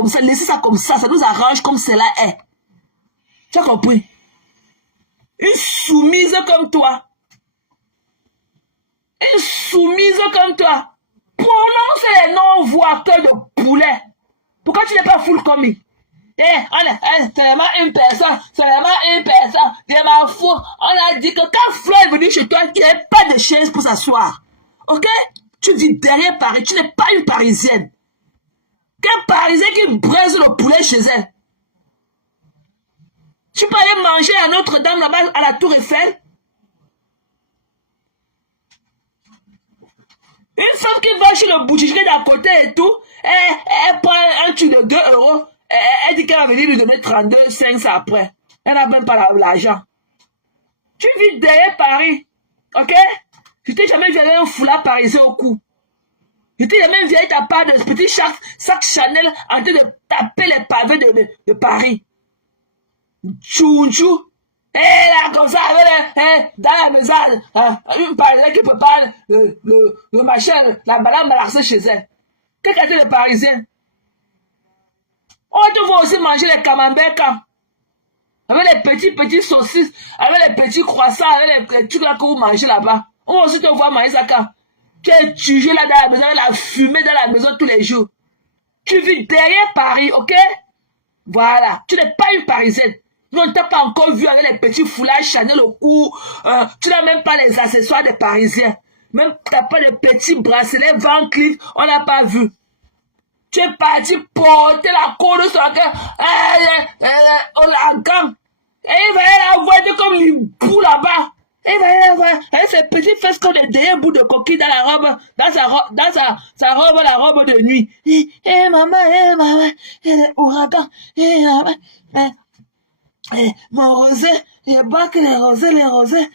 comme ça, laissez ça comme ça nous arrange comme cela est. Tu as compris? Une soumise comme toi. Une soumise comme toi. Prononce les noms voiteurs de poulet. Pourquoi tu n'es pas full commis? C'est vraiment une personne, je m'en fous. On a dit que quand Flo est venu chez toi, il n'y avait pas de chaise pour s'asseoir. Ok? Tu vis derrière Paris, tu n'es pas une Parisienne. Quel Parisien qui braise le poulet chez elle? Tu peux aller manger à Notre-Dame là-bas à la Tour Eiffel? Une femme qui va chez le boucher d'à côté et tout, elle prend un truc de 2 euros. Elle dit qu'elle va venir lui donner 32,5 après. Elle n'a même pas l'argent. Tu vis derrière Paris. Ok? Je t'ai jamais vu avec un foulard parisien au cou. Je t'ai jamais vu avec ta part de petit sac Chanel en train de taper les pavés de Paris. Tchou. Et là, comme ça, dans la maison, une parisienne qui prépare le machin, la balade malaxée chez elle. Qu'est-ce qu'elle a de parisien? On te voit aussi manger les camemberts quand? Avec les petits saucisses, avec les petits croissants, avec les trucs là que vous mangez là-bas. On va aussi te voir manger ça quand? Tu es tué là dans la maison, la fumée dans la maison tous les jours. Tu vis derrière Paris, ok? Voilà. Tu n'es pas une Parisienne. On ne t'a pas encore vu avec les petits foulards Chanel au cou. Tu n'as même pas les accessoires des Parisiens. Même tu n'as pas de petits bracelets Van Cleef, on n'a pas vu. Tu es parti porter la corde sur la gamme. Et il va la voir comme une boule là-bas. Et il va la voir avec ses petites fesses comme des derniers bouts de coquille dans la robe, dans sa robe, la robe de nuit. Maman, les ouragans, mon rosé, je bois que les rosés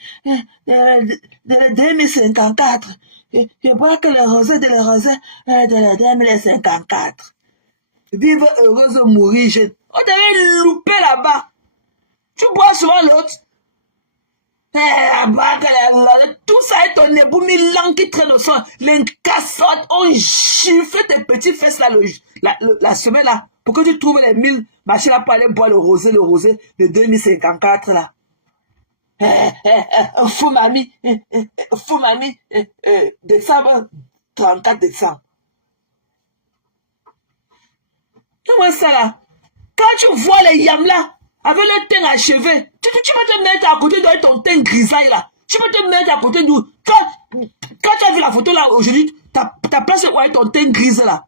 de 2054. Je bois que les rosés de 2054. Vive heureuse, mourir jeune. On t'avait loupé là-bas. Tu bois souvent l'autre. Tout ça est ton éboumi langue qui traîne au sol. Les cassottes ont chiffré tes petites fesses là, la semaine là. Pour que tu trouves les 1000 machines là pour aller boire le rosé de 2054 là. Fou mamie, décembre, 34 décembre. Comment ça là? Quand tu vois les yams là, avec le teint achevé, tu peux te mettre à côté de ton teint grisaille là. Tu peux te mettre à côté de... Quand tu as vu la photo là aujourd'hui, ta place est où avec ton teint gris là?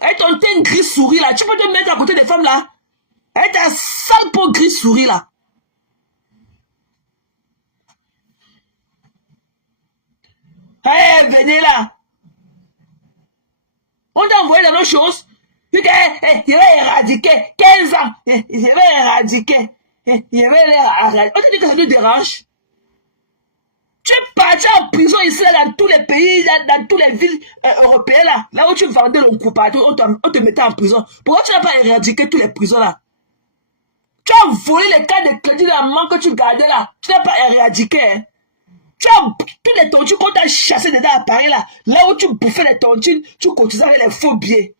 Avec ton teint gris souris là, tu peux te mettre à côté des femmes là. Avec ta sale peau gris souris là. Venez là. On t'a envoyé dans nos choses. Je vais éradiquer 15 ans. Je vais éradiquer. On te dit que ça te dérange. Tu es parti en prison ici, là, dans tous les pays, dans toutes les villes européennes, là où tu vendais le coup partout, on te mettait en prison. Pourquoi tu n'as pas éradiqué toutes les prisons là? Tu as volé les cartes de crédit de la main que tu gardais là. Tu n'as pas éradiqué. Hein? Tu as tous les tontines qu'on t'a chassé dedans à Paris là. Là où tu bouffais les tontines, tu cotisais avec les faux billets.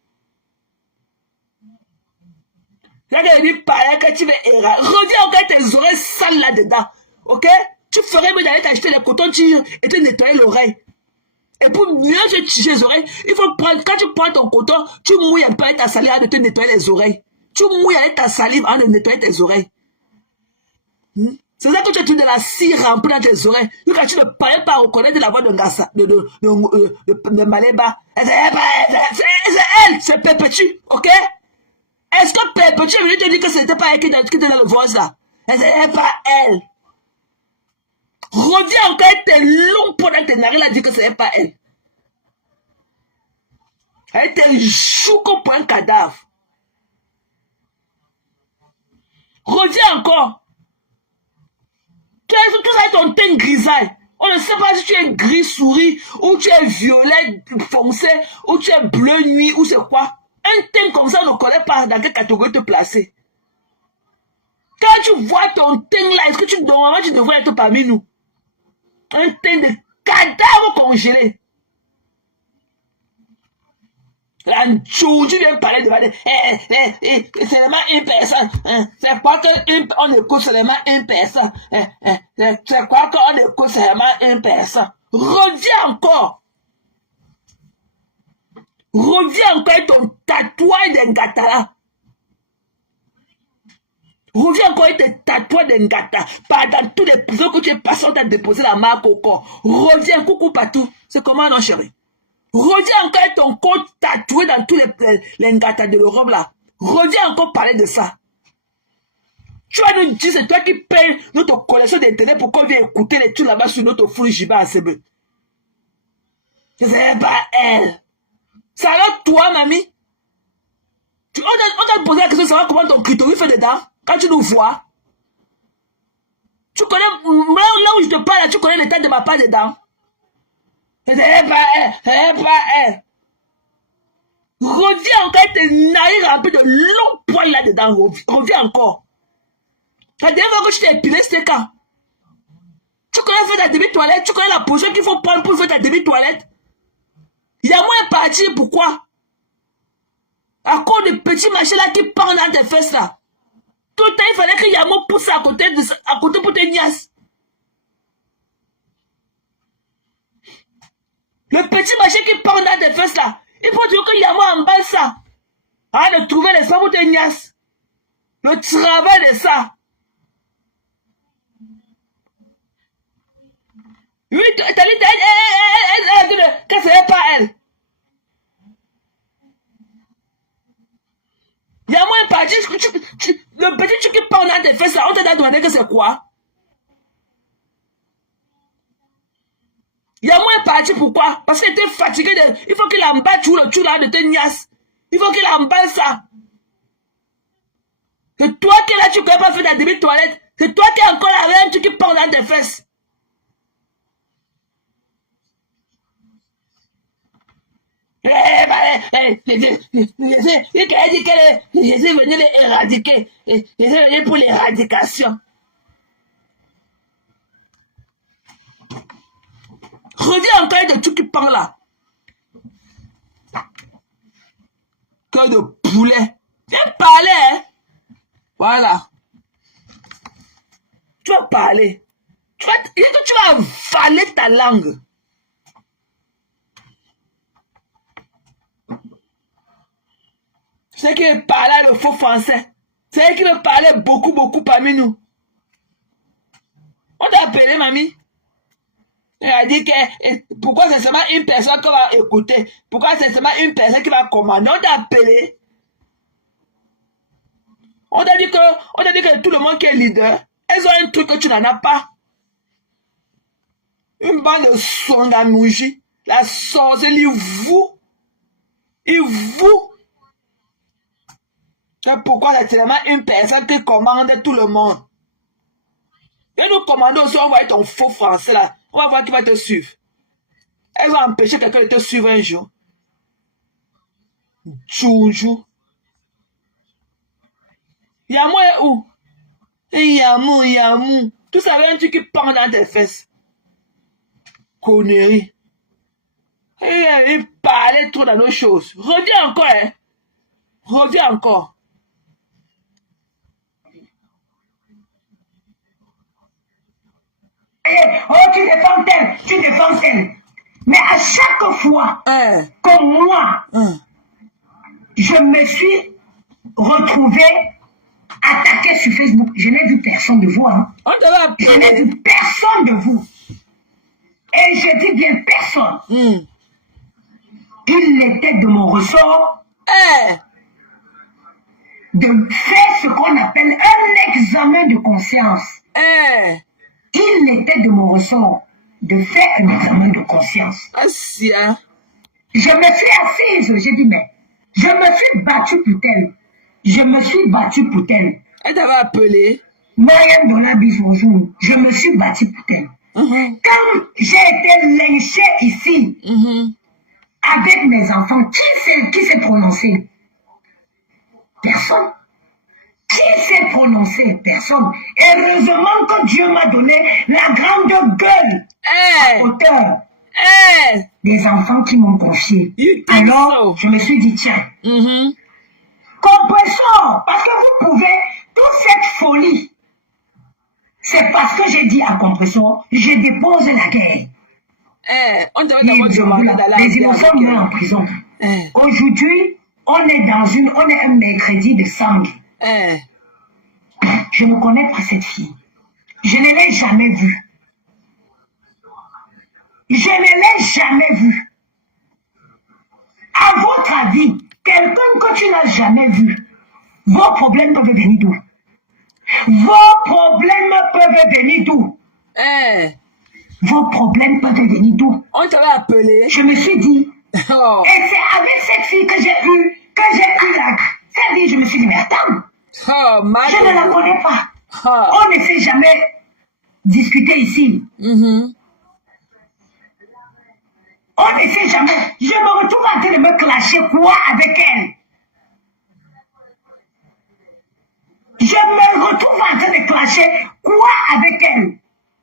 Là, il dit pareil que tu veux éradiquer. Reviens encore tes oreilles sales là-dedans. Ok? Tu ferais mieux d'aller t'acheter les cotons-tiges et te nettoyer l'oreille. Et pour mieux te tiger les oreilles, il faut prendre, quand tu prends ton coton, tu mouilles un peu avec ta salive avant de te nettoyer les oreilles. Tu mouilles avec ta salive avant de nettoyer tes oreilles. C'est ça que tu as de la cire remplie dans tes oreilles. Quand tu ne parlais pas reconnaître la voix de Ngassa, de Maléba. C'est elle, c'est Perpétue, ok? Est-ce que Perpétue est venue te dire que ce n'était pas elle qui était dans le voice là? C'est pas elle. Reviens encore avec tes longs pots dans tes narines là, dire que ce n'est pas elle. Elle te joue comme pour un cadavre. Reviens encore. Qu'est-ce que ça est ton teint grisaille? On ne sait pas si tu es gris souris, ou tu es violet foncé, ou tu es bleu nuit, ou c'est quoi. Un teint comme ça, on ne connaît pas dans quelle catégorie te placer. Quand tu vois ton teint là, est-ce que normalement tu devrais être parmi nous? Un teint de cadavre congelé. La tu viens parler devant seulement une personne. C'est quoi qu'on écoute seulement une personne? C'est quoi qu'on écoute seulement une personne? Reviens encore. Reviens encore avec ton tatouage d'Ngata là. Reviens encore avec tes tatouages d'Ngata. Dans tous les prisons que tu es passé, on t'a déposé la marque au corps. Reviens, coucou partout. C'est comment, non, chérie? Reviens encore avec ton corps tatoué dans tous les Ngata de l'Europe là. Reviens encore parler de ça. Tu vas nous dire, c'est toi qui payes notre collection d'internet pour qu'on vienne écouter les trucs là-bas sur notre full Jiba à CB. C'est pas elle. C'est alors toi, mamie. On t'a posé la question de savoir comment ton clitoris fait dedans. Quand tu nous vois. Tu connais, là où je te parle, tu connais l'état de ma part dedans. C'est pas elle. Reviens encore avec tes narines remplies de longs poils là-dedans. Reviens encore. La dernière fois que je t'ai épilé, c'était quand? Tu connais faire ta demi-toilette? Tu connais la position qu'il faut prendre pour faire ta demi-toilette? Il y a moins parti, pourquoi? À cause de petits machins là qui partent dans tes fesses là. Tout le temps, il fallait que Yamo pousse à côté pour tes nièces. Le petit machin qui part dans tes fesses là, il faut dire que Yamo emballe ça. Arrête de trouver l'espace pour tes nièces. Le travail de ça. Oui, t'as dit, que ce n'est pas elle. Il y a moins parti, le petit truc qui part dans tes fesses là, on t'a demandé que c'est quoi? Il y a moins parti, pourquoi? Parce qu'il était fatigué il faut qu'il emballe tout le tout là de tes nièces. Il faut qu'il emballe ça. C'est toi qui là, tu ne peux pas faire ta demi-toilette. C'est toi qui as encore la reine, tu qui part dans tes fesses. Il dit qu'elle est venue l'éradiquer. Je suis venu pour l'éradication. Reviens encore de tout qui parle là. Que de poulet. Viens parler, hein. Voilà. Tu vas parler. Tu vas avaler ta langue. C'est qui veut parler le faux français. C'est qui veut parler beaucoup parmi nous. On t'a appelé, mamie. Elle a dit que pourquoi c'est seulement une personne qui va écouter? Pourquoi c'est seulement une personne qui va commander? On t'a appelé. On t'a dit que tout le monde qui est leader, elles ont un truc que tu n'en as pas. Une bande de songamouji. La sorcellerie, il vous. C'est pourquoi c'est seulement une personne qui commande tout le monde. Et nous commandons aussi, on va être ton faux français là. On va voir qui va te suivre. Elle va empêcher quelqu'un de te suivre un jour. Toujours. Yamou est où? Yamou. Tout ça veut un truc qui pend dans tes fesses. Connerie. Il parlait trop dans nos choses. Reviens encore, hein. Reviens encore. Oh, tu défends tel. Mais à chaque fois que moi, je me suis retrouvé attaqué sur Facebook, je n'ai vu personne de vous. Hein. Je n'ai vu personne de vous. Et je dis bien personne. Il était de mon ressort de faire ce qu'on appelle un examen de conscience. Il était de mon ressort de faire un examen de conscience. Je me suis assise, j'ai dit, mais je me suis battue pour tel. Je me suis battue pour tel. Elle t'avait appelé. Mariam Donabis, bonjour. Je me suis battue pour tel. Quand j'ai été lynchée ici, avec mes enfants, qui s'est prononcé? Personne. Qui s'est prononcé? Personne. Heureusement que Dieu m'a donné la grande gueule à hauteur Des enfants qui m'ont confié. Alors, je me suis dit, tiens, compressor, parce que vous pouvez, toute cette folie, c'est parce que j'ai dit à compressor, je dépose la guerre. Les innocents meurent en prison. Aujourd'hui, on est un mercredi de samedi. Je ne connais pas cette fille. Je ne l'ai jamais vue. Je ne l'ai jamais vue. À votre avis, quelqu'un que tu n'as jamais vu, vos problèmes peuvent venir d'où? Vos problèmes peuvent venir d'où? Vos problèmes peuvent venir d'où? On t'avait appelé. Je me suis dit, et c'est avec cette fille que j'ai eu la... Cette fille, je me suis dit, mais attends, je ne la connais pas. On ne s'est jamais discuté ici. On ne sait jamais. Je me retrouve en train de me clasher quoi avec elle? Je me retrouve en train de clasher quoi avec elle?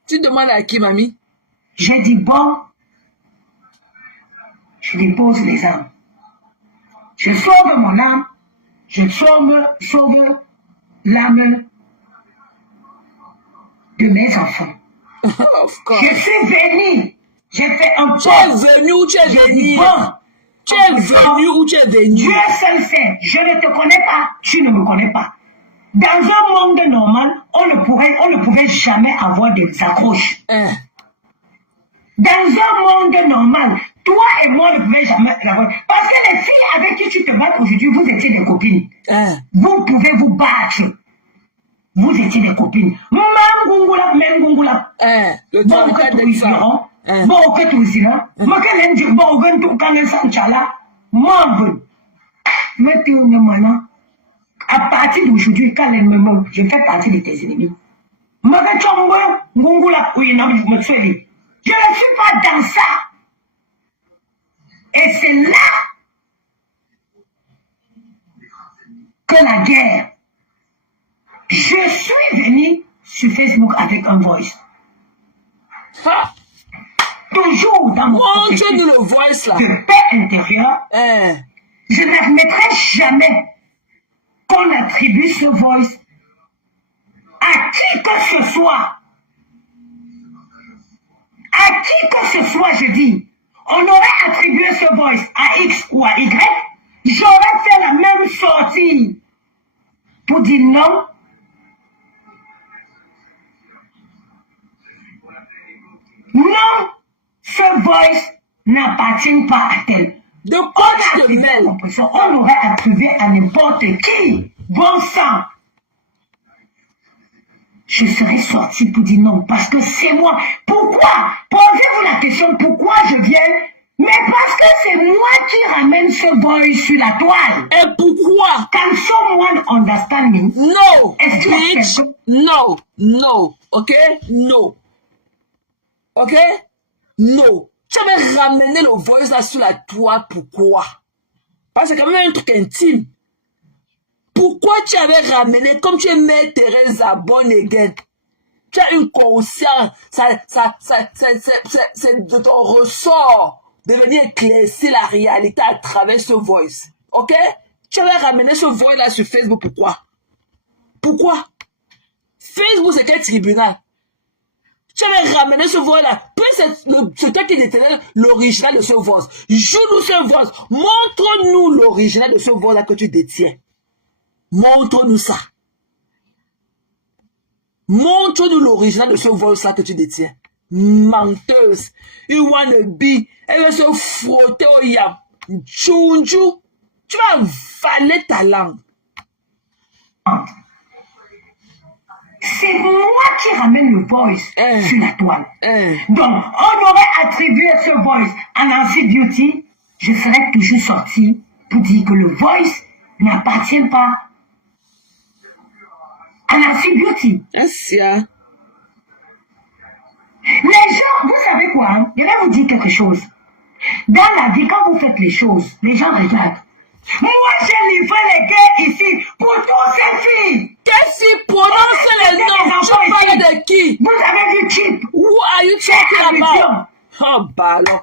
Tu demandes à qui, mamie? J'ai dit, bon, je dépose les âmes. Je sauve mon âme. Je sauve l'âme de mes enfants. Je suis venu. J'ai fait un pas. Tu es venu ou tu es venu? Bon, tu es venu ou tu es venu? Dieu seul sait. Je ne te connais pas. Tu ne me connais pas. Dans un monde normal, on ne pouvait jamais avoir des accroches. Dans un monde normal, toi et moi ne pouvions jamais avoir. Parce que les filles avec qui tu te bats aujourd'hui, vous étiez des copines. Vous pouvez vous battre. Vous étiez des copines. Mangungula. Le temps de ça. Bon, que tu dis là. Moi, quand elle dit, bon, quand tu connais ça, moi, mais tu me maintenant. À partir d'aujourd'hui, quand elle me ment, je fais partie de tes ennemis. Je ne suis pas dans ça. Et c'est là que la guerre. Je suis venu sur Facebook avec un voice. Toujours dans mon montre-nous le voice là. De paix intérieure. Je n'admettrai jamais qu'on attribue ce voice à qui que ce soit. À qui que ce soit, je dis. On aurait attribué ce voice à X ou à Y. J'aurais fait la même sortie pour dire non. Non, ce voice n'appartient pas à tel. De quoi tu te mêles? On aurait attribué à n'importe qui. Bon sang. Je serais sorti pour dire non, parce que c'est moi. Pourquoi? Posez-vous la question, pourquoi je viens? Mais parce que c'est moi qui ramène ce boy sur la toile. Et pourquoi? Can someone understand me? No, bitch. No, no, ok? No. Ok? No. Tu avais ramené le voice là sur la toile, pourquoi? Parce que c'est quand même un truc intime. Pourquoi tu avais ramené, comme tu es Mère Teresa born again, tu as une conscience, c'est de ton ressort de venir éclaircir la réalité à travers ce voice. Ok? Tu avais ramené ce voice là sur Facebook, pourquoi? Pourquoi? Facebook c'est quel tribunal? Tu avais ramené ce voice là. Puis c'est toi qui détenais l'original de ce voice. Joue-nous ce voice. Montre-nous l'original de ce voice là que tu détiens. Montre-nous ça. Montre-nous l'original de ce voice là que tu détiens. Menteuse. You wanna be. Elle va se frotter au yam. Tchounjou. Tu vas valer ta langue. C'est moi qui ramène le voice sur la toile. Donc, on aurait attribué ce voice à Nancy Beauty. Je serais toujours sorti pour dire que le voice n'appartient pas à Nancy Beauty. Les gens, vous savez quoi, hein? Je vais vous dire quelque chose. Dans la vie, quand vous faites les choses, les gens regardent. Moi, j'ai livré les gars ici pour toutes ces filles. Qu'est-ce qui prononce les noms? Tu parles de qui? Vous avez vu Chip? Who are you talking about? Oh, ballon.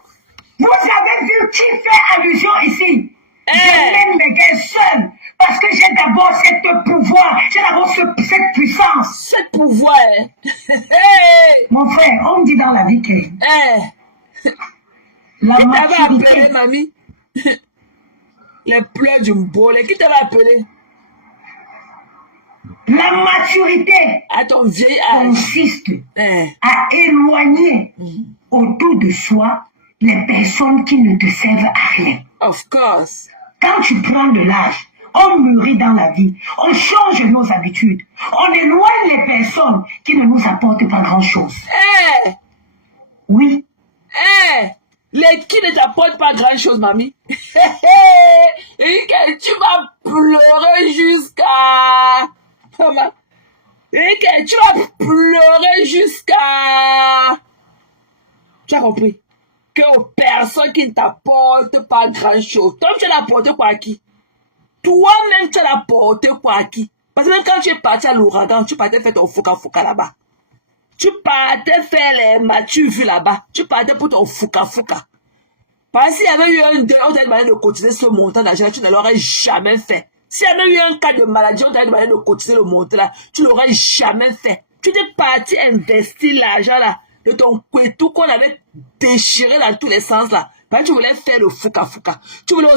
Vous avez vu qui fait allusion ici? Je mène mes gars seuls. Parce que j'ai d'abord cette pouvoir. J'ai d'abord cette puissance. Cette pouvoir. Mon frère, on me dit dans la vie que... La qui t'avait appelé, mamie? Les pleurs du mbolé. Qui t'avait appelé? La maturité à ton vieil âge consiste à éloigner autour de soi les personnes qui ne te servent à rien. Of course. Quand tu prends de l'âge, on mûrit dans la vie, on change nos habitudes, on éloigne les personnes qui ne nous apportent pas grand-chose. Oui. Les qui ne t'apportent pas grand-chose, mamie. Et que tu vas pleurer jusqu'à... Maman. Et que tu vas pleurer jusqu'à... Tu as compris? Que aux personnes qui ne t'apportent pas grand-chose. Toi, tu l'as apporté quoi à qui? Toi-même, tu l'as apporté quoi à qui? Parce que même quand tu es parti à l'ouragan, tu partais faire ton fouka-fouka là-bas. Tu partais faire les m'as-tu vu là-bas. Tu partais pour ton fouka-fouka. Parce que s'il y avait eu on t'avait demandé de cotiser ce montant d'argent, tu ne l'aurais jamais fait. S'il y avait eu un cas de maladie, on t'avait demandé de cotiser le montant là, tu ne l'aurais jamais fait. Tu t'es parti investir l'argent là, de ton couetou qu'on avait déchiré dans tous les sens là. Parce que tu voulais faire le fouka-fouka. Tu voulais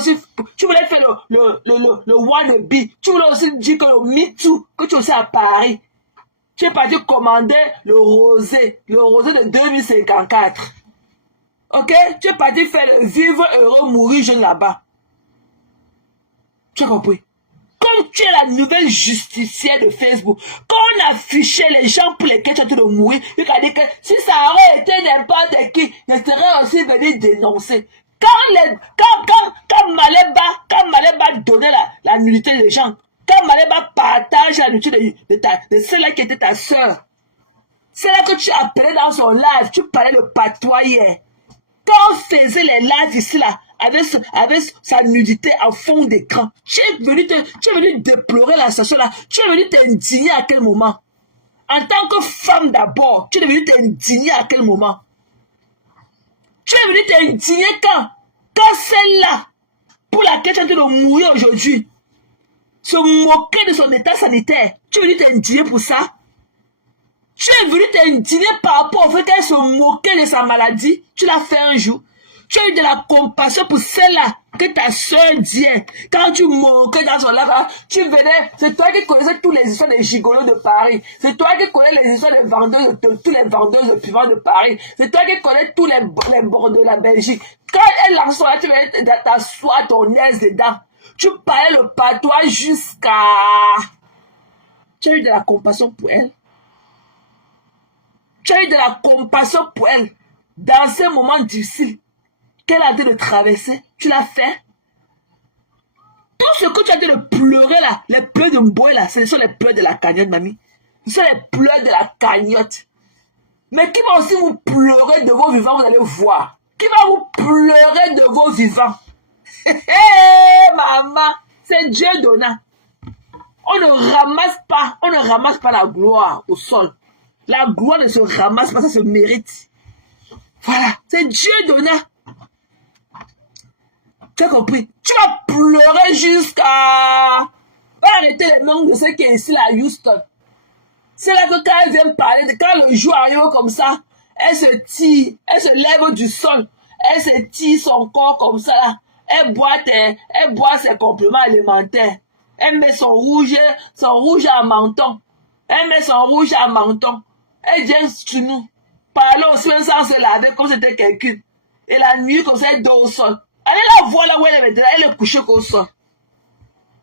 faire le wannabe. Tu voulais aussi dire que le Me Too, que tu es aussi à Paris. Tu es parti commander le rosé de 2054. Ok? Tu es parti faire le vivre heureux, mourir jeune là-bas. Tu as compris? Comme tu es la nouvelle justicière de Facebook, quand on affichait les gens pour lesquels tu as tout de mourir, tu as dit que si ça aurait été n'importe qui, il serait aussi venu dénoncer. Quand Maleba donnait la nullité des gens, quand Maleba partage la nullité de celle-là qui était ta soeur, celle-là que tu appelais dans son live, tu parlais de patois hier. Quand on faisait les lives ici là, avec sa nudité en fond d'écran, tu es venu déplorer la situation là, tu es venu t'indigner à quel moment? En tant que femme d'abord, tu es venu t'indigner à quel moment? Tu es venu t'indigner quand celle-là, pour laquelle tu es en train de mourir aujourd'hui, se moquer de son état sanitaire, tu es venu t'indigner pour ça? Tu es venu t'indigner par rapport au fait qu'elle se moquait de sa maladie. Tu l'as fait un jour. Tu as eu de la compassion pour celle-là que ta soeur dit. Quand tu moquais dans son lave, tu venais. C'est toi qui connaissais tous les histoires des gigolos de Paris. C'est toi qui connais les histoires des vendeuses de tous les vendeuses de piment de Paris. C'est toi qui connais tous les bords de la Belgique. Quand elle en soit, tu venais t'asseoir ton aise dedans. Tu parlais le patois jusqu'à... Tu as eu de la compassion pour elle. Tu as eu de la compassion pour elle dans ces moments difficiles qu'elle a dû traverser. Tu l'as fait. Tout ce que tu as dû pleurer là, les pleurs de Mboé là, ce sont les pleurs de la cagnotte, mamie. Ce sont les pleurs de la cagnotte. Mais qui va aussi vous pleurer de vos vivants, vous allez voir. Qui va vous pleurer de vos vivants? Maman, c'est Dieu donnant. On ne ramasse pas la gloire au sol. La gloire ne se ramasse pas, ça se mérite. Voilà, c'est Dieu donnant. Tu as compris? Tu vas pleurer jusqu'à... Va arrêter les manques de ceux qui est ici là à Houston. C'est là que quand elle vient parler, quand le jour arrive comme ça, elle se tire, elle se lève du sol, elle se tire son corps comme ça là. Elle boit ses compléments alimentaires. Elle met son rouge à menton. Elle met son rouge à menton. Elle vient sur nous. Parlons aussi sans se laver comme c'était quelqu'un. Et la nuit, comme ça, elle dort au sol. Allez la voir là où elle est maintenant. Elle est couchée au sol.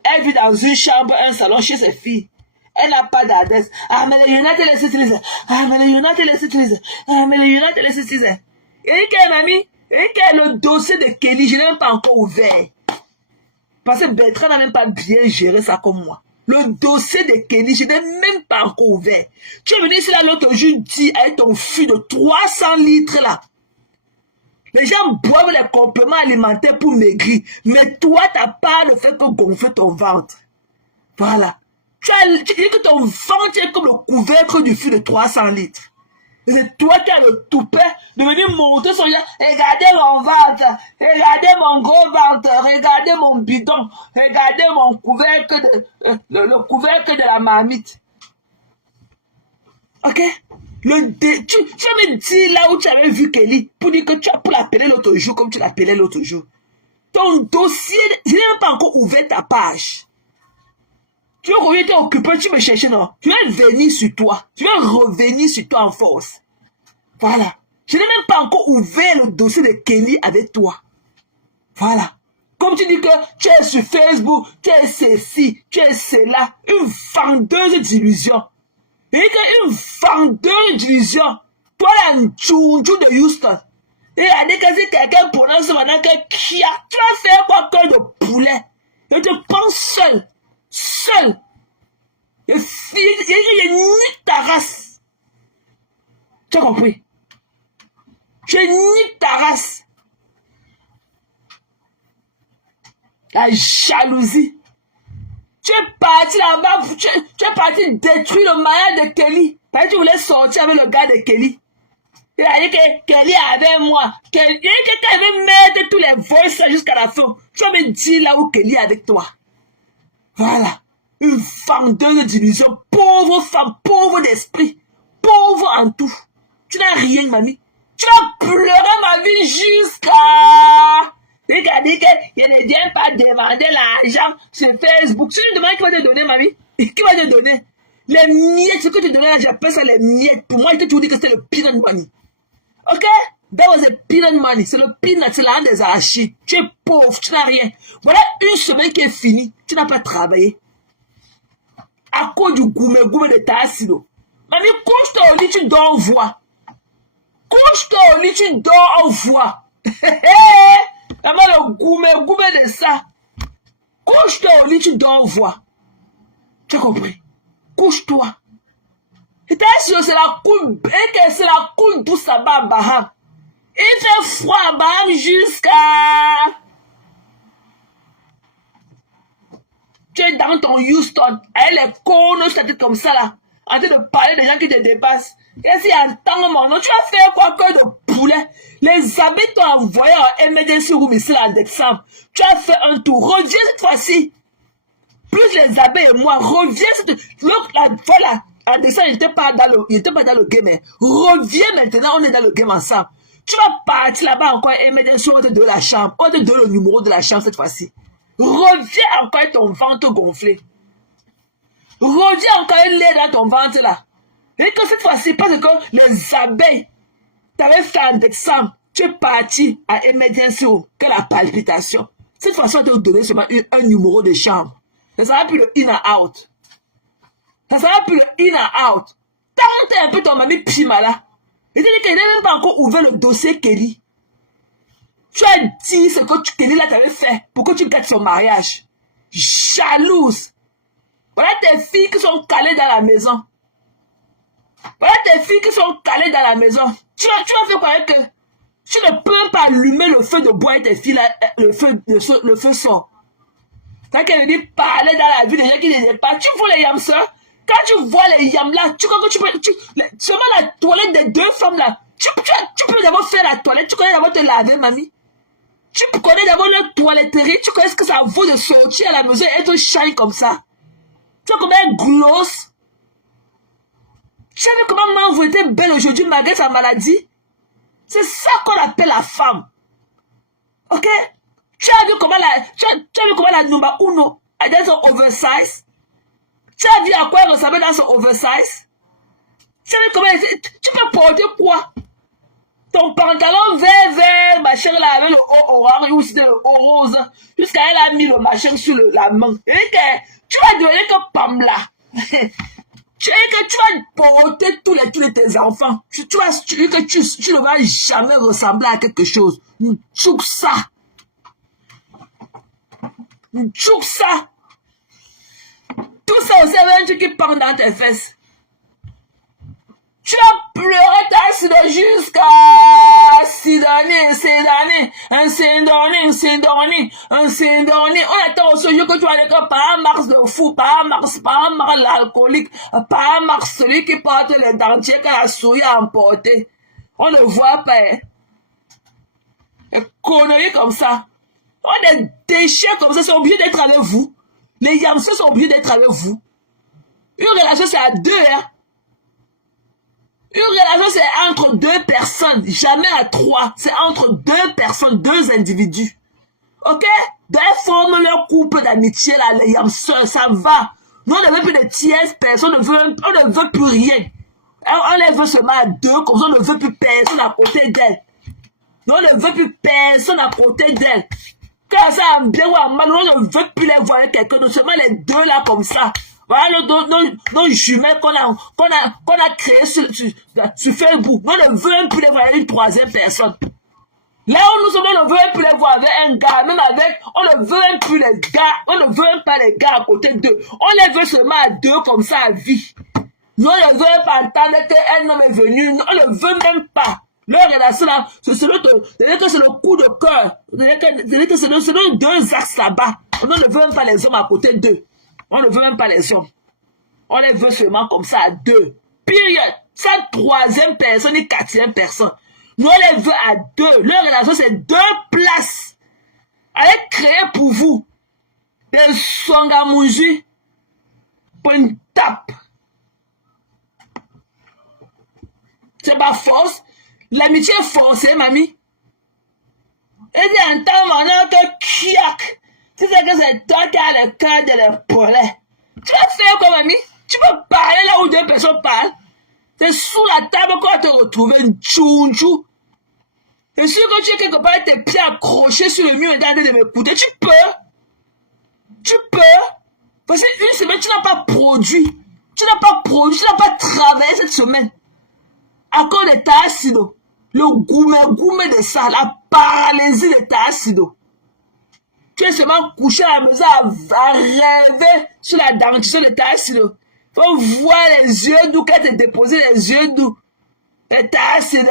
Elle vit dans une chambre, un salon chez ses filles. Elle n'a pas d'adresse. Ah, mais les United Citizens. Ah, mais les United Citizens. Ah, mais les United Citizens. Et quelle mamie? Et quel est le dossier de Kelly? Je n'ai même pas encore ouvert. Parce que Bertrand n'a même pas bien géré ça comme moi. Le dossier de Kelly, je n'ai même pas encore ouvert. Tu es venu ici là l'autre jour, dis avec ton fil de 300 litres là. Les gens boivent les compléments alimentaires pour maigrir. Mais toi, tu n'as pas le fait que gonfler ton ventre. Voilà. Tu dis que ton ventre est comme le couvercle du fil de 300 litres. Et c'est toi qui as le toupet de venir montrer son lien. Regardez mon ventre, regardez mon gros ventre, regardez mon bidon, regardez mon couvercle, le couvercle de la marmite. Ok? Tu vas me dire là où tu avais vu Kelly pour dire que tu as pour l'appeler l'autre jour comme tu l'appelais l'autre jour. Ton dossier, je n'ai même pas encore ouvert ta page. Tu veux revenir t'occuper, tu me cherches, non? Je vais venir sur toi. Je vais revenir sur toi en force. Voilà. Je n'ai même pas encore ouvert le dossier de Kelly avec toi. Voilà. Comme tu dis que tu es sur Facebook, tu es ceci, tu es cela. Une vendeuse d'illusions. Et une vendeuse d'illusions. Toi, la Tchountchou de Houston. Et a dit que si quelqu'un prononce maintenant que Kia, tu vas faire quoi que de poulet. Et tu penses seul. Seul. Et il nique ta race. Tu as compris? Je nique ta race. La jalousie. Tu es parti là-bas, tu es parti détruire le mariage de Kelly. Parce que tu voulais sortir avec le gars de Kelly. Il a dit que Kelly avait moi. Il a dit que tu avais mettre tous les voices jusqu'à la fin. Tu vas me dire là où Kelly est avec toi. Voilà. Une vendeuse d'illusions. Pauvre femme, pauvre d'esprit. Pauvre en tout. Tu n'as rien, mamie. Tu vas pleurer ma vie jusqu'à... Il a dit qu'il ne vient pas demander l'argent sur Facebook. Tu lui demandes qui va te donner, mamie. Qui va te donner? Les miettes, ce que tu donnais là, j'appelle ça les miettes. Pour moi, je te dis que c'était le peanut money. Ok? That was a peanut money. C'est le peanut, c'est l'argent des arachis. Tu es pauvre, tu n'as rien. Voilà une semaine qui est finie. Tu n'as pas travaillé. À cause du gourmet de ta acido. Mamie, couche-toi au lit, tu dors en voix. Couche-toi au lit, tu dors en voix. Maman, le gourmet de ça. Couche-toi au lit, tu dors en voix. Tu as compris? Couche-toi. Et t'as sûr, c'est la coule, c'est la coule douce là-bas à Baham. Il fait froid à Baham jusqu'à... Tu es dans ton Houston, avec les cônes, ta tête comme ça là, en train de parler des gens qui te dépassent. Et si entend mon nom, tu vas faire quoi que de poulet? Les amis t'ont envoyé en emergency room ici là en décembre. Tu as fait un tour, reviens cette fois-ci. Plus les abeilles et moi, reviens cette... Voilà, en décembre, il n'était pas dans le game. Hein. Reviens maintenant, on est dans le game ensemble. Tu vas partir là-bas encore, emergency, on va te donner la chambre. On va te donner le numéro de la chambre cette fois-ci. Reviens encore avec ton ventre gonflé. Reviens encore avec l'air dans ton ventre là. Et que cette fois-ci, parce que les abeilles t'avaient fait en décembre, tu es parti à emergency que la palpitation. Cette fois-ci, on va te donner seulement un numéro de chambre. Ça sera plus le in and out. Ça sera plus le in and out. Tente un peu ton mamie Pima là. Il te dit qu'il n'a même pas encore ouvert le dossier Kelly. Tu as dit ce que Kelly là t'avait fait pour que tu gâtes son mariage. Jalouse. Voilà tes filles qui sont calées dans la maison. Voilà tes filles qui sont calées dans la maison. Tu vas faire quoi que tu ne peux pas allumer le feu de bois et tes filles là, le feu sort. Quand elle dit parler dans la vie des gens qui ne pas, tu vois les yams ça. Quand tu vois les yams là, tu crois que tu peux, seulement la toilette des deux femmes là, tu peux d'abord faire la toilette, tu connais d'abord te laver, mamie. Tu connais d'abord leur toiletterie, tu connais ce que ça vaut de sortir à la maison et être shine comme ça. Tu vois comment elle gloss. Tu sais comment maman vous était belle aujourd'hui malgré sa maladie. C'est ça qu'on appelle la femme. Ok? Tu as vu comment la number uno est dans son oversize? Tu as vu à quoi elle ressemblait dans son oversize? Tu as vu comment tu peux porter quoi? Ton pantalon vert, machin là, avec le haut orange, ou c'était le haut rose, jusqu'à elle a mis le machin sur la main. Et que tu vas devenir que Pamela. Tu vas porter tous les tes enfants. Tu ne vas jamais ressembler à quelque chose. Tchouk ça. Tchouk ça. Tout ça aussi avec un truc qui pend dans tes fesses. Tu as pleuré ta acide jusqu'à Sidonie. On attend au jour que tu vas dire que par Mars le fou, par Mars l'alcoolique, par Mars celui qui porte les dentiers que la souris a emporté. On ne voit pas. Des conneries comme ça. On a des déchets comme ça, c'est obligé d'être avec vous. Les yamseux sont obligés d'être avec vous. Une relation, c'est à deux, hein. Une relation, c'est entre deux personnes, jamais à trois. C'est entre deux personnes, deux individus. Ok? Elles forment leur couple d'amitié, là, les yamseurs, ça va. Nous, on ne veut plus de tierces personnes, on ne veut plus rien. On les veut seulement à deux, comme ça, on ne veut plus personne à côté d'elles. Nous, on ne veut plus personne à côté d'elles. Quand ça a bien ou à mal, on ne veut plus les voir avec quelqu'un, seulement les deux là, comme ça. Voilà nos jumelles qu'on a créées sur Facebook. On ne veut même plus les voir avec une troisième personne. Là où nous sommes, on ne veut même plus les voir avec un gars, même avec, on ne veut même plus les gars, on ne veut même pas les gars à côté d'eux. On les veut seulement à deux comme ça à vie. Nous, on ne veut même pas entendre qu'un homme est venu, on ne veut même pas. Leur relation là, c'est le coup de cœur. C'est le deux axes là-bas. On ne veut même pas les hommes à côté d'eux. On ne veut même pas les hommes. On les veut seulement comme ça à deux. Période. Sans troisième personne ni quatrième personne. Nous, on les veut à deux. Leur relation, c'est deux places. Allez créer pour vous des songamuji pour une tape. C'est pas force. L'amitié est forcée, mamie. Et dit en temps maintenant que kiak. Tu sais que c'est toi qui as le cœur de l'épaule. Tu vas faire quoi, mamie? Tu peux parler là où deux personnes parlent. C'est sous la table qu'on va te retrouver une tchounchou. C'est sûr que tu es quelque part avec tes pieds accrochés sur le mur et en train de m'écouter. Tu peux. Parce qu'une semaine, tu n'as pas produit. Tu n'as pas travaillé cette semaine. À cause de ta acido. Le goumé de ça, la paralysie de ta acido. Tu es seulement couché à la maison à rêver sur la dentition de ta acido. Faut voir les yeux doux, quand tu déposé les yeux doux. Et ta acido.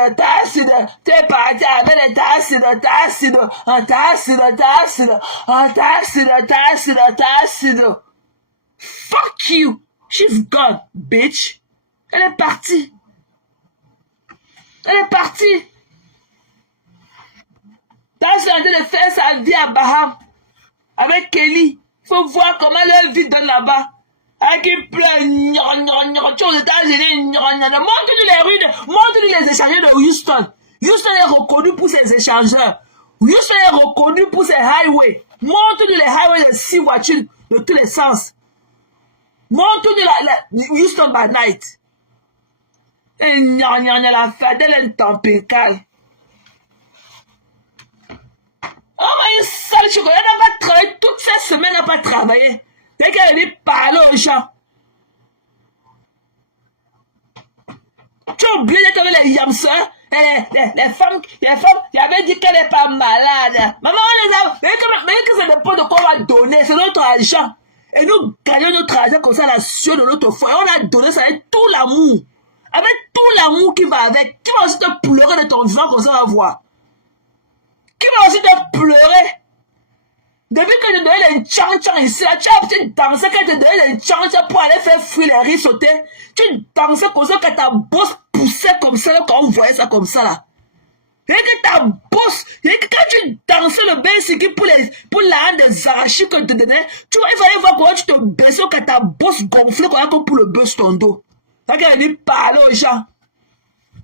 Tu es parti avec les ta acido. Fuck you. She's gone, bitch. Elle est partie. T'as changé de faire sa vie à Baham. Avec Kelly. Faut voir comment leur vie donne là-bas. Avec une pleure, tu es aux États-Unis, montre-nous les rues, montre-nous les échangeurs de Houston. Houston est reconnu pour ses échangeurs. Houston est reconnu pour ses highways. Montre-nous les highways de 6 voitures de tous les sens. Montre-nous la Houston by night. Et la fête, elle est tempécale. Oh, mais une sale chocolat, elle n'a pas travaillé toute cette semaine, elle n'a pas travaillé. Dès qu'elle est venue parler aux gens. Tu as oublié d'être avec les yamseurs, les femmes qui avaient dit qu'elle n'est pas malade. Maman, on les a. Mais que ça dépend de quoi on va donner, c'est notre argent. Et nous gagnons notre argent comme ça, la sueur de notre foyer. On a donné ça avec tout l'amour. Avec tout l'amour qui va avec. Qui va aussi te pleurer de ton vivant comme ça, on va voir. Qui va aussi te pleurer. Depuis que je te donnais les tchan-tchan ici, là, tu as peut-être dansé quand je te donnais les tchan-tchan pour aller faire fuir les riz sauter. Tu dansais comme ça quand ta bosse poussait comme ça, là, quand on voyait ça comme ça, là. Et que ta bosse, et que quand tu dansais le basic pour la des arrachis que je te donnais, tu vois, il fallait voir comment tu te baissais quand ta bosse gonflait comme pour le buzz ton dos. Là, quand elle dit parler aux gens.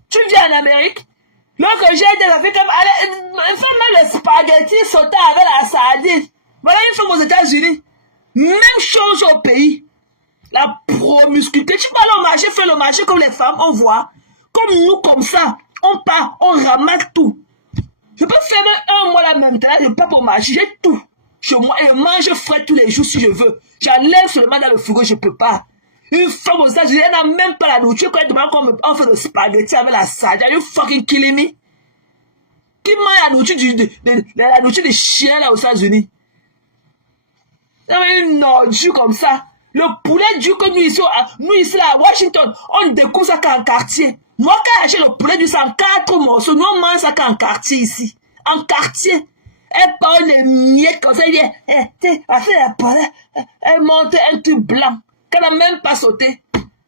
Tu viens en Amérique, lorsque j'ai été la fille comme, elle fait même les spaghettis sautés avec la sardine. Voilà une femme aux États-Unis. Même chose au pays. La promiscuité. Tu vas aller au marché, fais le marché comme les femmes, on voit. Comme nous, comme ça. On part, on ramasse tout. Je peux faire même un mois la même temps. Je pars au marché, j'ai tout. Chez moi, et je mange frais tous les jours si je veux. J'enlève seulement dans le frigo, je peux pas. Une femme aux États-Unis, elle n'a même pas la nourriture quand elle demande qu'on fait le spaghetti avec la sardine. Are you fucking killing me? Qui mange la nourriture des chiens là aux États-Unis? Il y avait une ordure comme ça. Le poulet dur que nous ici à Washington, on découpe ça qu'en quartier. Moi, quand j'ai le poulet dur, c'est en 4 morceaux. Nous, on mange ça qu'en quartier ici. En quartier. Elle parle de miettes comme ça. Elle dit, elle fait la palette. Elle monte un truc blanc. Qu'elle n'a même pas sauté.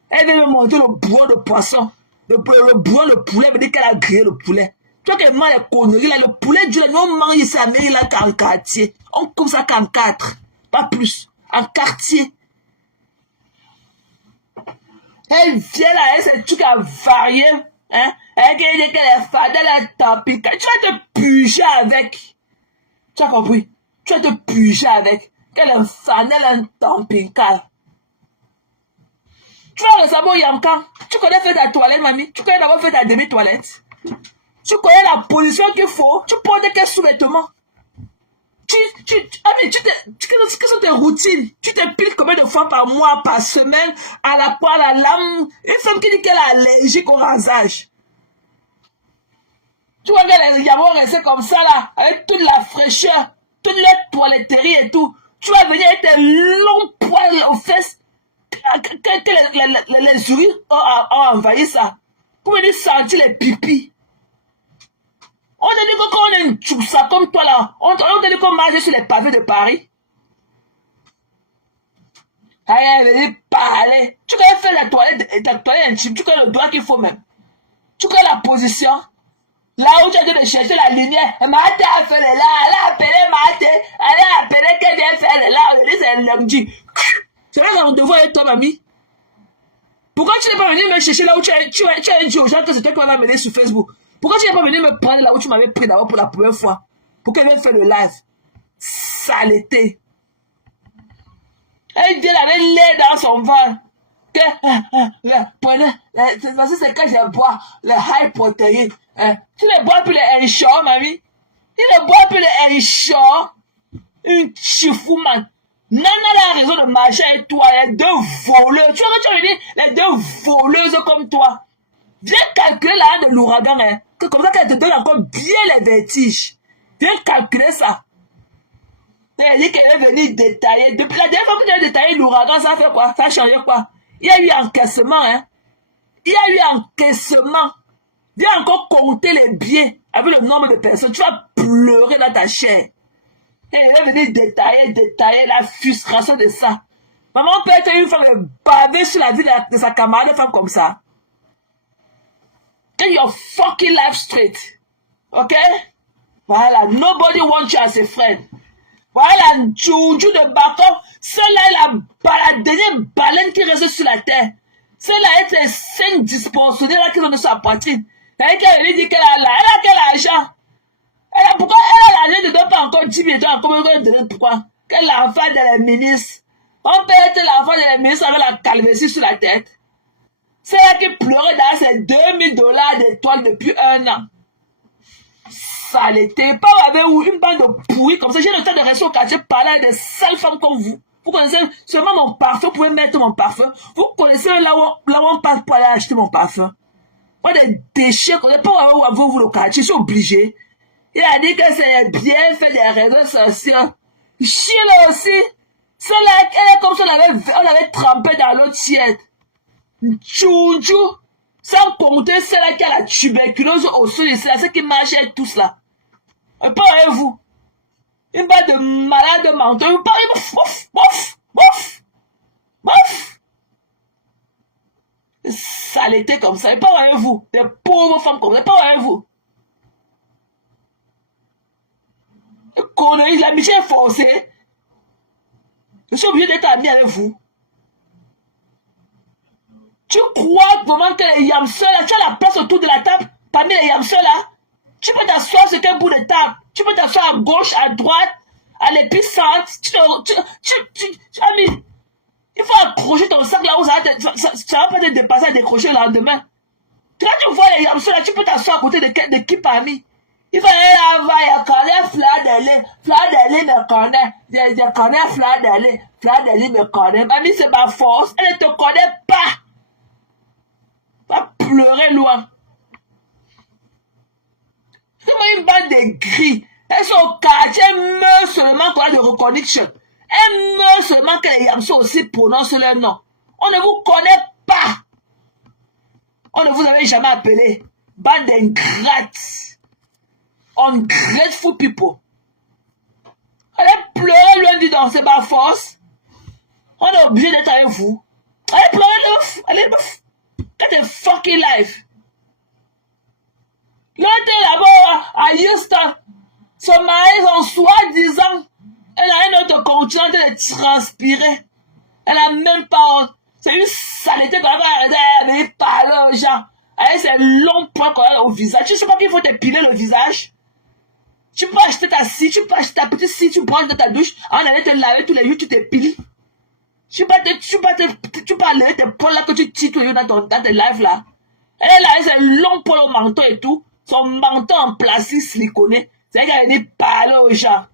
Elle vient me monter le bois de poisson. Le bois de poulet veut dire qu'elle a grillé le poulet. Tu vois qu'elle mange les conneries là. Le poulet dur, nous, on mange ici à Maryland qu'en quartier. On coupe ça qu'en 4. Pas plus. En quartier. Elle vient là, elle se truc à varier. Hein? Elle dit qu'elle est fadelle, elle est tapée. Tu vas te puger avec. Tu as compris? Tu vas te puger avec. Qu'elle est fadelle, elle est tampincal. Tu vas récemment au Yamka. Tu connais faire ta toilette, mamie? Tu connais d'abord faire ta demi-toilette? Tu connais la position qu'il faut? Tu portes quel sous-vêtement? Quelles sont tes routines? Tu t'épiles combien de fois par mois, par semaine, à la poêle, à la lame? Une femme qui dit qu'elle est allergique au rasage. Tu vois qu'elle est restée comme ça là, avec toute la fraîcheur, toute la toiletterie et tout. Tu vas venir avec tes longs poils aux fesses, que les urines ont envahi ça. Pour venir sentir les pipis. On te dit que quand on est une tchoussa comme toi là, on te dit qu'on marche sur les pavés de Paris. Allez, venez parler. Tu connais faire la toilette intime, tu connais le droit qu'il faut même. Tu connais la position. Là où tu as dû chercher la lumière, Maté a fait là, elle a appelé Maté, elle a appelé qu'elle vient faire là, c'est lundi. C'est là qu'on te voit avec toi, mamie. Pourquoi tu n'es pas venu me chercher là où tu as dit aux gens que c'était toi qui m'avais amené sur Facebook? Pourquoi tu n'es pas venu me prendre là où tu m'avais pris d'abord pour la première fois? Pour qu'elle vienne faire le live. Saleté. Elle dit là, elle lait dans son ventre. Que, c'est que je bois le high protein. Tu ne bois plus les enchants, mamie. Tu ne bois plus les enchants. Une chifouman. Nana a raison de marcher avec toi. Les deux voleuses. Tu vois que tu as dit, les deux voleuses comme toi. Viens calculer la de l'ouragan, hein. Comme ça qu'elle te donne encore bien les vertiges. Viens calculer ça. Elle dit qu'elle est venue détailler. Depuis la dernière fois que tu as détaillé l'ouragan, ça fait quoi? Ça a changé quoi? Il y a eu encaissement, hein. Il y a eu encaissement. Viens encore compter les billets avec le nombre de personnes. Tu vas pleurer dans ta chair. Elle est venue détailler la frustration de ça. Maman peut être une femme bavée sur la vie de sa camarade, femme comme ça. Get your fucking life straight. Ok? Voilà. Nobody wants you as a friend. Voilà, Joujou de Bacon. Celle-là est la dernière baleine qui reste sur la terre. Celle-là est les 5 disproportionnés là qui sont sur sa poitrine. Elle dit qu'elle a là. Elle a quel argent? Pourquoi elle a l'argent ne donne pas encore 10 millions encore pourquoi? Quel l'enfant de la ministre? On peut être l'enfant de la ministre avec la calvitie sur la tête. C'est là qui pleurait dans ses $2000 d'étoiles depuis 1 an. Saleté. Pas avec une bande de pourris comme ça. J'ai le temps de rester au quartier parler avec des sales femmes comme vous. Vous connaissez seulement mon parfum. Vous pouvez mettre mon parfum. Vous connaissez là où on passe pour aller acheter mon parfum. Moi, des déchets. Vous n'avez pas où vous le quartier. Je suis obligé. Il a dit que c'est bien fait des réseaux sociaux. Chile aussi. Celle-là, elle est comme ça, on l'avait trempé dans l'eau tiède. Tchoudjou. Sans compter celle-là qui a la tuberculose au sol, c'est celle qui marche avec tous là. Et pas avec vous. Une bande de malades mentaux. Vous parlez bof. Saleté comme ça. Et pas avec vous. Des pauvres femmes comme ça. Pas avec vous. Connerie, l'amitié est forcée. Je suis obligé d'être ami avec vous. Tu crois vraiment que les yamseurs là, tu as la place autour de la table parmi les yamseurs là? Tu peux t'asseoir sur quel bout de table? Tu peux t'asseoir à gauche, à droite, à l'épicentre. Ami, il faut accrocher ton sac là où ça va pas te dépasser à décrocher le lendemain. Quand tu vois les yamseurs là, tu peux t'asseoir à côté de qui parmi? Il faut aller là-bas, il y a connaît Fleur d'Aile me connaît. Je connais Fleur d'Aile me connaît. Mamie, c'est ma force, elle ne te connaît pas. Va pleurer loin. C'est moi une bande de gris. Elles sont au quartier, meurent seulement pour la de reconnexion. Elle meurt seulement que les Yamso aussi prononcent leur nom. On ne vous connaît pas. On ne vous avait jamais appelé. Bande d'ingrates. Ungrateful people. Allez pleurer lundi dans c'est ma force. On est obligé d'être avec vous. Allez pleurer, allez get a fucking life. L'autre là-bas à Houston, son mari en soi-disant, elle a un autre continent de transpirer. Elle a même pas honte. C'est une saleté quand elle parle aux gens. Avec ses longs points au visage. Tu sais pas qu'il faut te piler le visage? Tu peux acheter ta scie, tu peux acheter ta petite scie, tu branches dans ta douche, en allant te laver tous les jours, tu te piles. Tu peux lever tes poils là que tu tires tous les jours dans tes lives là. Elle est là avec ses longs poils au menton et tout. Son menton en plastique siliconé. C'est qu'elle vient parler aux gens.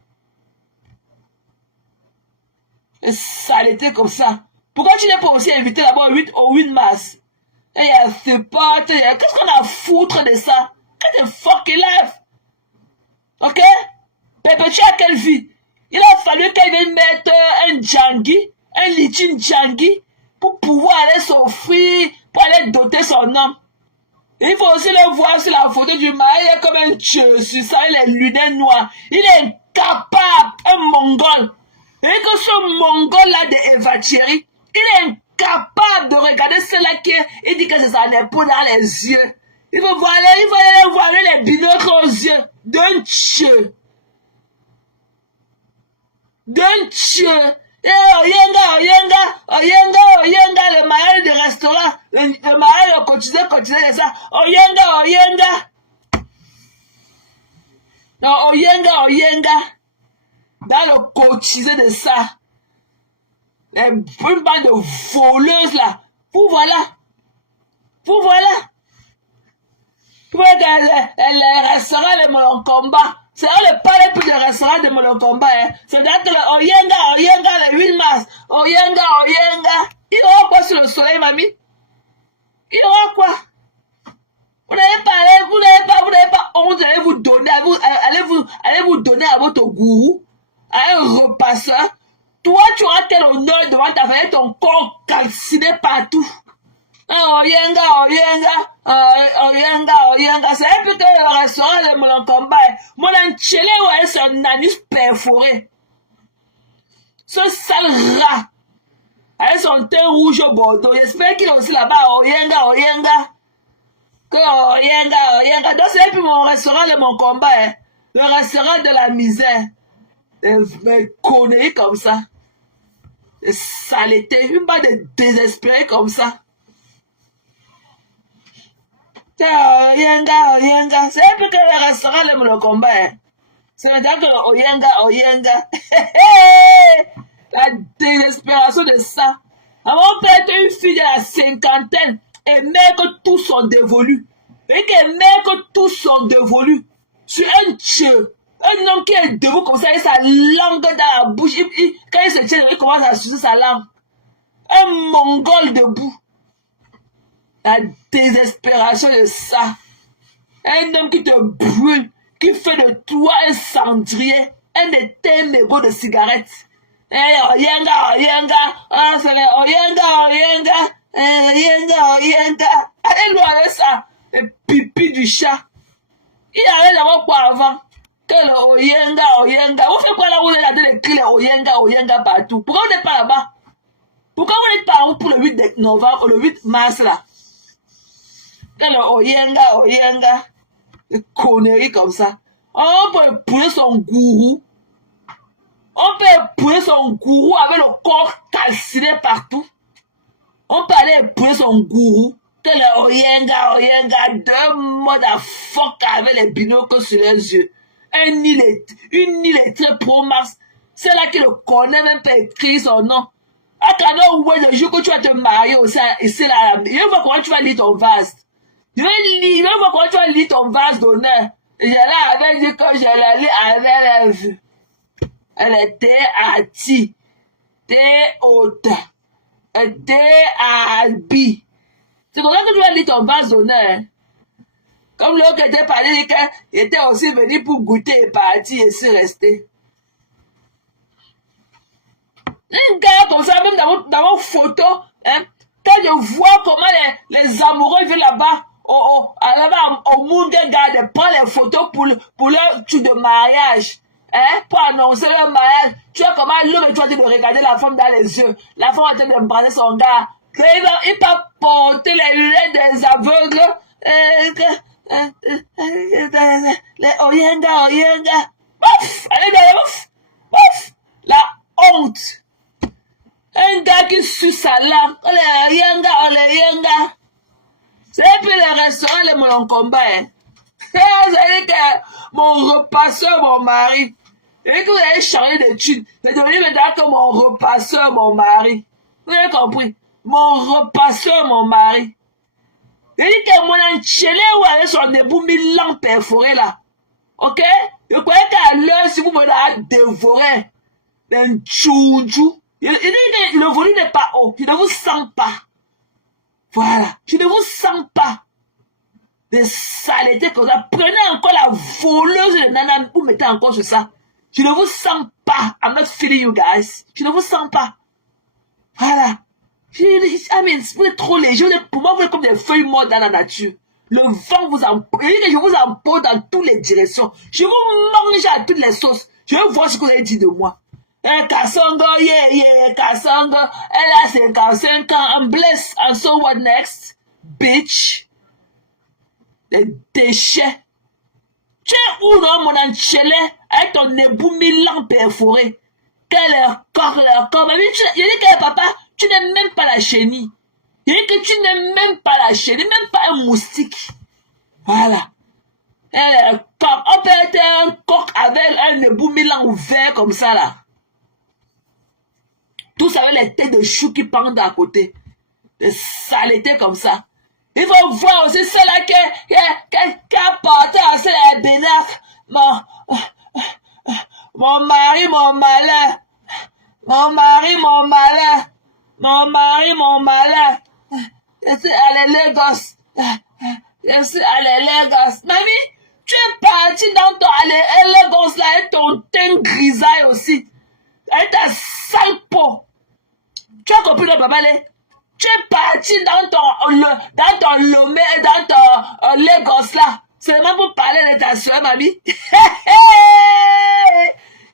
Une saleté comme ça. Pourquoi tu n'es pas aussi invité là-bas au 8 mars? Et il y a ce pote, qu'est-ce qu'on a à foutre de ça? Get the fucking life. Ok? Perpétuer à quelle vie? Il a fallu qu'elle vienne mettre un Djangi, un Lichin Djangi, pour pouvoir aller s'offrir, pour aller doter son homme. Et il faut aussi le voir sur la photo du mari, il est comme un dieu sur ça, il est lunettes noires. Il est incapable, un mongol. Et que ce mongol-là de Eva Thierry, il est incapable de regarder celle-là qui il dit que c'est sa épaule dans les yeux. Il faut aller voir les binocles aux yeux d'un dieu. D'un dieu. Oyenga, le mariage de restaurant, le mariage de cotisé de ça. Oyenga. Non, Oyenga. Dans le cotisé de ça. Une bande de voleuses là. Vous voilà. Vous voyez le restaurant de mon combat. C'est on ne parle plus de restaurant de mon combat. Hein. C'est-à-dire que le Oyenga, le 8 mars. Oyenga. Il aura quoi sur le soleil, mamie? Il aura quoi? Vous n'avez pas honte d'aller vous donner, allez vous donner à votre gourou, à un repasseur. Toi, tu auras quel honneur devant ta famille, ton corps calciné partout. Oyenga. C'est un peu que le restaurant de mon combat. Mon enchélé, ouais, c'est un anus perforé. Ce sale rat. Avec son teint rouge au bordeaux. J'espère qu'il est aussi là-bas. Oyenga. Donc c'est plus mon restaurant de mon combat. Hein. Le restaurant de la misère. Des conneries comme ça. Des saletés. Une bande de désespérés comme ça. Oyenga. C'est plus que le restaurant de mon combat. Hein. C'est-à-dire que Oyenga. La désespération de ça. On peut être une fille de la cinquantaine et même que tous sont dévolus. Et que même que tous sont dévolus. Sur un dieu. Un homme qui est debout comme ça, avec sa langue dans la bouche. Quand il se tient, il commence à sucer sa langue. Un mongol debout. La désespération de ça. Un homme qui te brûle, qui fait de toi un cendrier, un de tes mégots de cigarettes. Oyenga. Ah, c'est Oyenga. Allez loin avec ça. Le pipi du chat. Il avait d'abord quoi avant? Que le Oyenga. Vous faites quoi là où vous avez écrit le Oyenga partout? Pourquoi vous n'êtes pas là-bas? Pourquoi vous n'êtes pas là pour le 8 novembre ou le 8 mars là? Que le Oyenga. Des conneries comme ça. On peut épouser son gourou. On peut épouser son gourou avec le corps calciné partout. On peut aller épouser son gourou. Que le Oyenga, deux modes à fuck avec les binocles sur les yeux. Une illettrée pro max. C'est là qui le connaît même pas écrit son nom. À quand ouais, le jour que tu vas te marier aussi, ici là, il va voir comment tu vas lire ton vase. Il va voir comment tu vas lire ton vase d'honneur. Je l'ai avec dit que je l'ai lu avec la vue. Elle était Ati, T-Haute, T-Albi. C'est pour ça que tu vas lire ton vase d'honneur. Comme l'autre était parlé, il était aussi venu pour goûter et partir et se rester. Un gars comme ça, même dans vos photos, hein, quand je vois comment les amoureux viennent là-bas, là-bas au Munga Garden, prend les photos pour leur truc de mariage, hein, pour annoncer leur mariage. Tu vois comment l'homme est en train de regarder la femme dans les yeux. La femme est en train d'embrasser son gars. Il va porter les lunettes des aveugles. Les Oyenga. Ouf! Allez, ouf! Ouf! La honte! Un gars qui suce sa langue. On les Oyenga. C'est plus les restaurants, les Molonkomba, hein. C'est-à-dire que mon repasseur, mon mari. Et que vous avez changé de thunes. C'est devenu maintenant que mon repasseur, mon mari. Vous avez compris? Mon repasseur, mon mari. Il dit que mon enchaîné ou avec son debout 1000 lampes perforées là. Ok? Je croyais qu'à l'heure, si vous me l'avez dévoré, un tchoudjou. Il dit que le volume n'est pas haut. Je ne vous sens pas. Voilà. Je ne vous sens pas. Des saletés comme ça. Prenez encore la voleuse de nana, vous mettez encore sur ça. Je ne vous sens pas. I'm not feeling you guys. Je ne vous sens pas. Voilà. Vous êtes trop léger. Pour moi, vous êtes comme des feuilles mortes dans la nature. Le vent vous emporte. Je vous emporte dans toutes les directions. Je vous mange à toutes les sauces. Je veux voir ce que vous avez dit de moi. Kassongo, Kassongo. Elle a 55 ans. I'm blessed. And so what next? Bitch. Des déchets. Tu es où, non, mon enchaîné, avec ton ébout 1000 ans perforé? Quel est leur corps? Mais il dit que papa, tu n'aimes même pas la chenille. Il dit que tu n'aimes même pas la chenille, même pas un moustique. Voilà. On peut être un coq avec un ébout 1000 ans ouvert comme ça, là. Tous avec les têtes de choux qui pendent à côté. Des saletés comme ça. Il faut voir aussi celle-là qui a porté à celle-là bénaf. Mon mari, mon malheur. Mon mari, mon malheur. Mon mari, mon malheur. Je suis allé Lagos. Je suis allé Lagos. Mamie, tu es parti dans ton Lagos là et ton teint grisaille aussi. Avec ta sale peau. Tu as compris le papa là? Tu es parti dans ton Lomé et dans ton Lagos là. Seulement pour parler de ta soeur, mamie.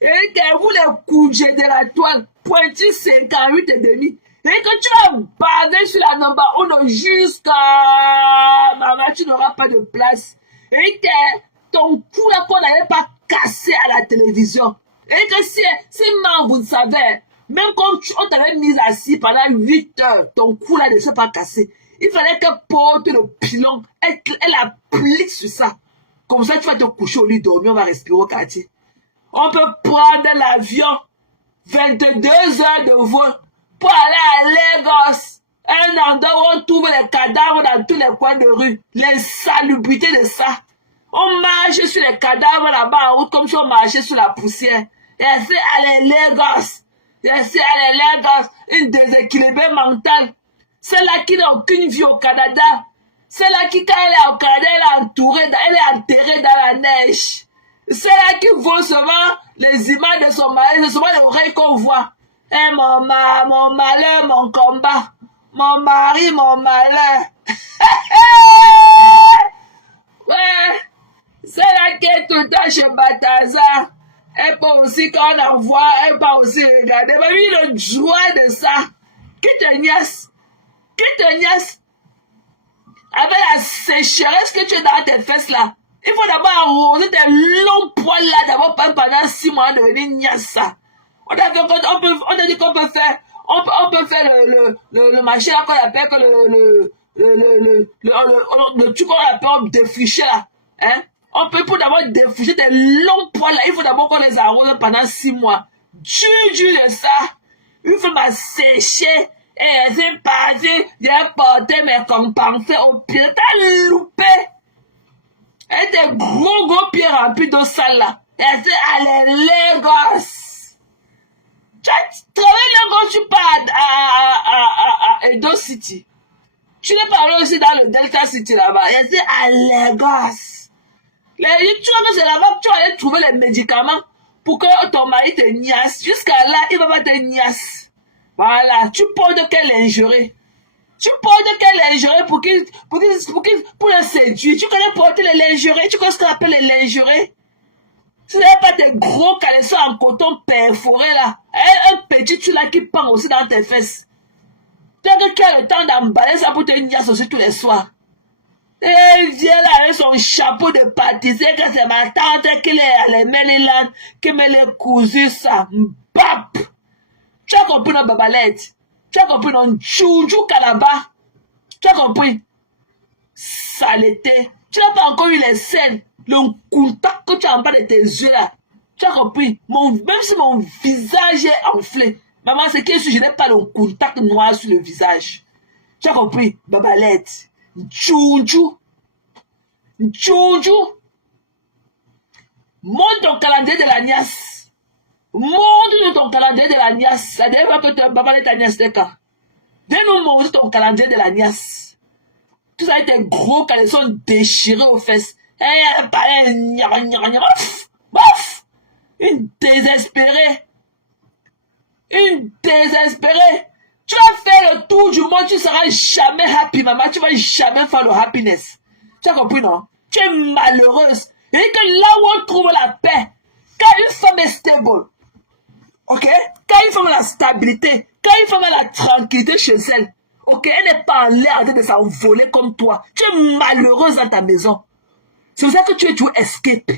Et que vous les couches de la toile, pointu 58 et demi. Et que tu vas baver sur la number 1 jusqu'à maman, tu n'auras pas de place. Et que ton cou là qu'on n'avait pas cassé à la télévision. Et que si man, vous le savez, même quand on t'avait mis assis pendant 8 heures, ton cou là ne s'est pas cassé. Il fallait qu'elle porte le pilon, elle applique sur ça. Comme ça, tu vas te coucher au lit dormir, on va respirer au quartier. On peut prendre l'avion, 22 heures de vol, pour aller à Lagos. Un endroit où on trouve les cadavres dans tous les coins de rue. L'insalubrité de ça. On marche sur les cadavres là-bas en route comme si on marchait sur la poussière. Et c'est aller Lagos. Une déséquilibrée mentale. Celle-là qui n'a aucune vie au Canada. Celle-là qui, quand elle est au Canada, elle est enterrée dans la neige. Celle-là qui voit seulement les images de son mari, c'est seulement les oreilles qu'on voit. Eh, mon malheur, mon combat. Mon mari, mon malheur. Ouais. Celle-là qui est tout le temps chez Balthazar. Elle peut aussi, quand on en voit, elle peut aussi regarder. Mais oui, le joie de ça. Qui te niaise? Avec la sécheresse que tu as dans tes fesses là. Il faut d'abord arroser tes longs poils là, d'abord pendant 6 mois, devenir niaise ça. On a dit qu'on peut faire, on peut faire le machin là qu'on appelle que le truc qu'on appelle défricher là. Hein? On peut pour d'abord défricher tes longs poils là, il faut d'abord qu'on les arrose pendant 6 mois. Du de ça. Il faut m'assécher. Et c'est parti, j'ai porté mes compensés au pied. T'as loupé. Et tes gros pieds remplis d'eau sale là. Et c'est allé Lagos. Tu as travaillé Lagos, tu pars à Edo City. Tu n'es pas allé aussi dans le Delta City là-bas. Et c'est à Lagos. Tu vois que c'est là-bas que tu vas aller trouver les médicaments pour que ton mari te niasse. Jusqu'à là, il va pas te niasse. Voilà, tu portes quelle lingerie? Tu portes quelle lingerie pour le séduire? Tu connais porter les lingeries? Tu connais ce qu'on appelle les lingeries? Ce n'est pas des gros caleçons en coton perforés là. Un petit tu là qui pend aussi dans tes fesses. Tu as le temps d'emballer ça pour te niasse aussi tous les soirs. Et viens là avec son chapeau de pâtissier que c'est ma tante qui les met les landes, qui met les cousus ça. Bap! Tu as compris notre babalette? Tu as compris notre chouchou calaba? Tu as compris? Saleté. Tu n'as pas encore eu les scènes, le contact que tu as en bas de tes yeux là. Tu as compris? Même si mon visage est enflé, maman, c'est que je n'ai pas le contact noir sur le visage. Tu as compris? Babalette. Chouchou. Chouchou. Monte ton calendrier de la niasse. Montre ton calendrier de la niasse. Ça devrait que tu babalette ta niasse de cas. Viens-nous montrer ton calendrier de la niasse. Tout ça a été gros caleçons déchirés aux fesses. Une désespérée. Une désespérée. Tu vas faire le tour du monde, tu ne seras jamais happy, maman. Tu ne vas jamais faire le happiness. Tu as compris, non? Tu es malheureuse. Et que là où on trouve la paix, quand une femme est stable, ok? Quand une femme a la stabilité, quand une femme a la tranquillité chez elle, ok? Elle n'est pas en l'air en train de s'envoler comme toi. Tu es malheureuse dans ta maison. C'est pour ça que tu es toujours escape.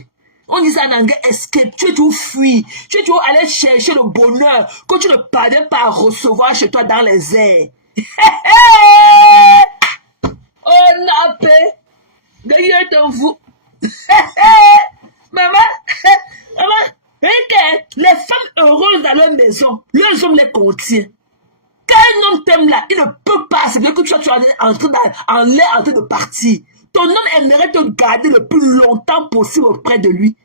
On dit ça en anglais, escape. Tu es toujours fui. Tu es toujours allé chercher le bonheur que tu ne parviens pas à recevoir chez toi dans les airs. On a paix. Gagnez ton fou. Maman, les femmes heureuses dans leur maison, leurs hommes les contiennent. Quand un homme t'aime là, il ne peut pas accepter que tu sois en l'air en train de partir. Ton homme aimerait te garder le plus longtemps possible auprès de lui.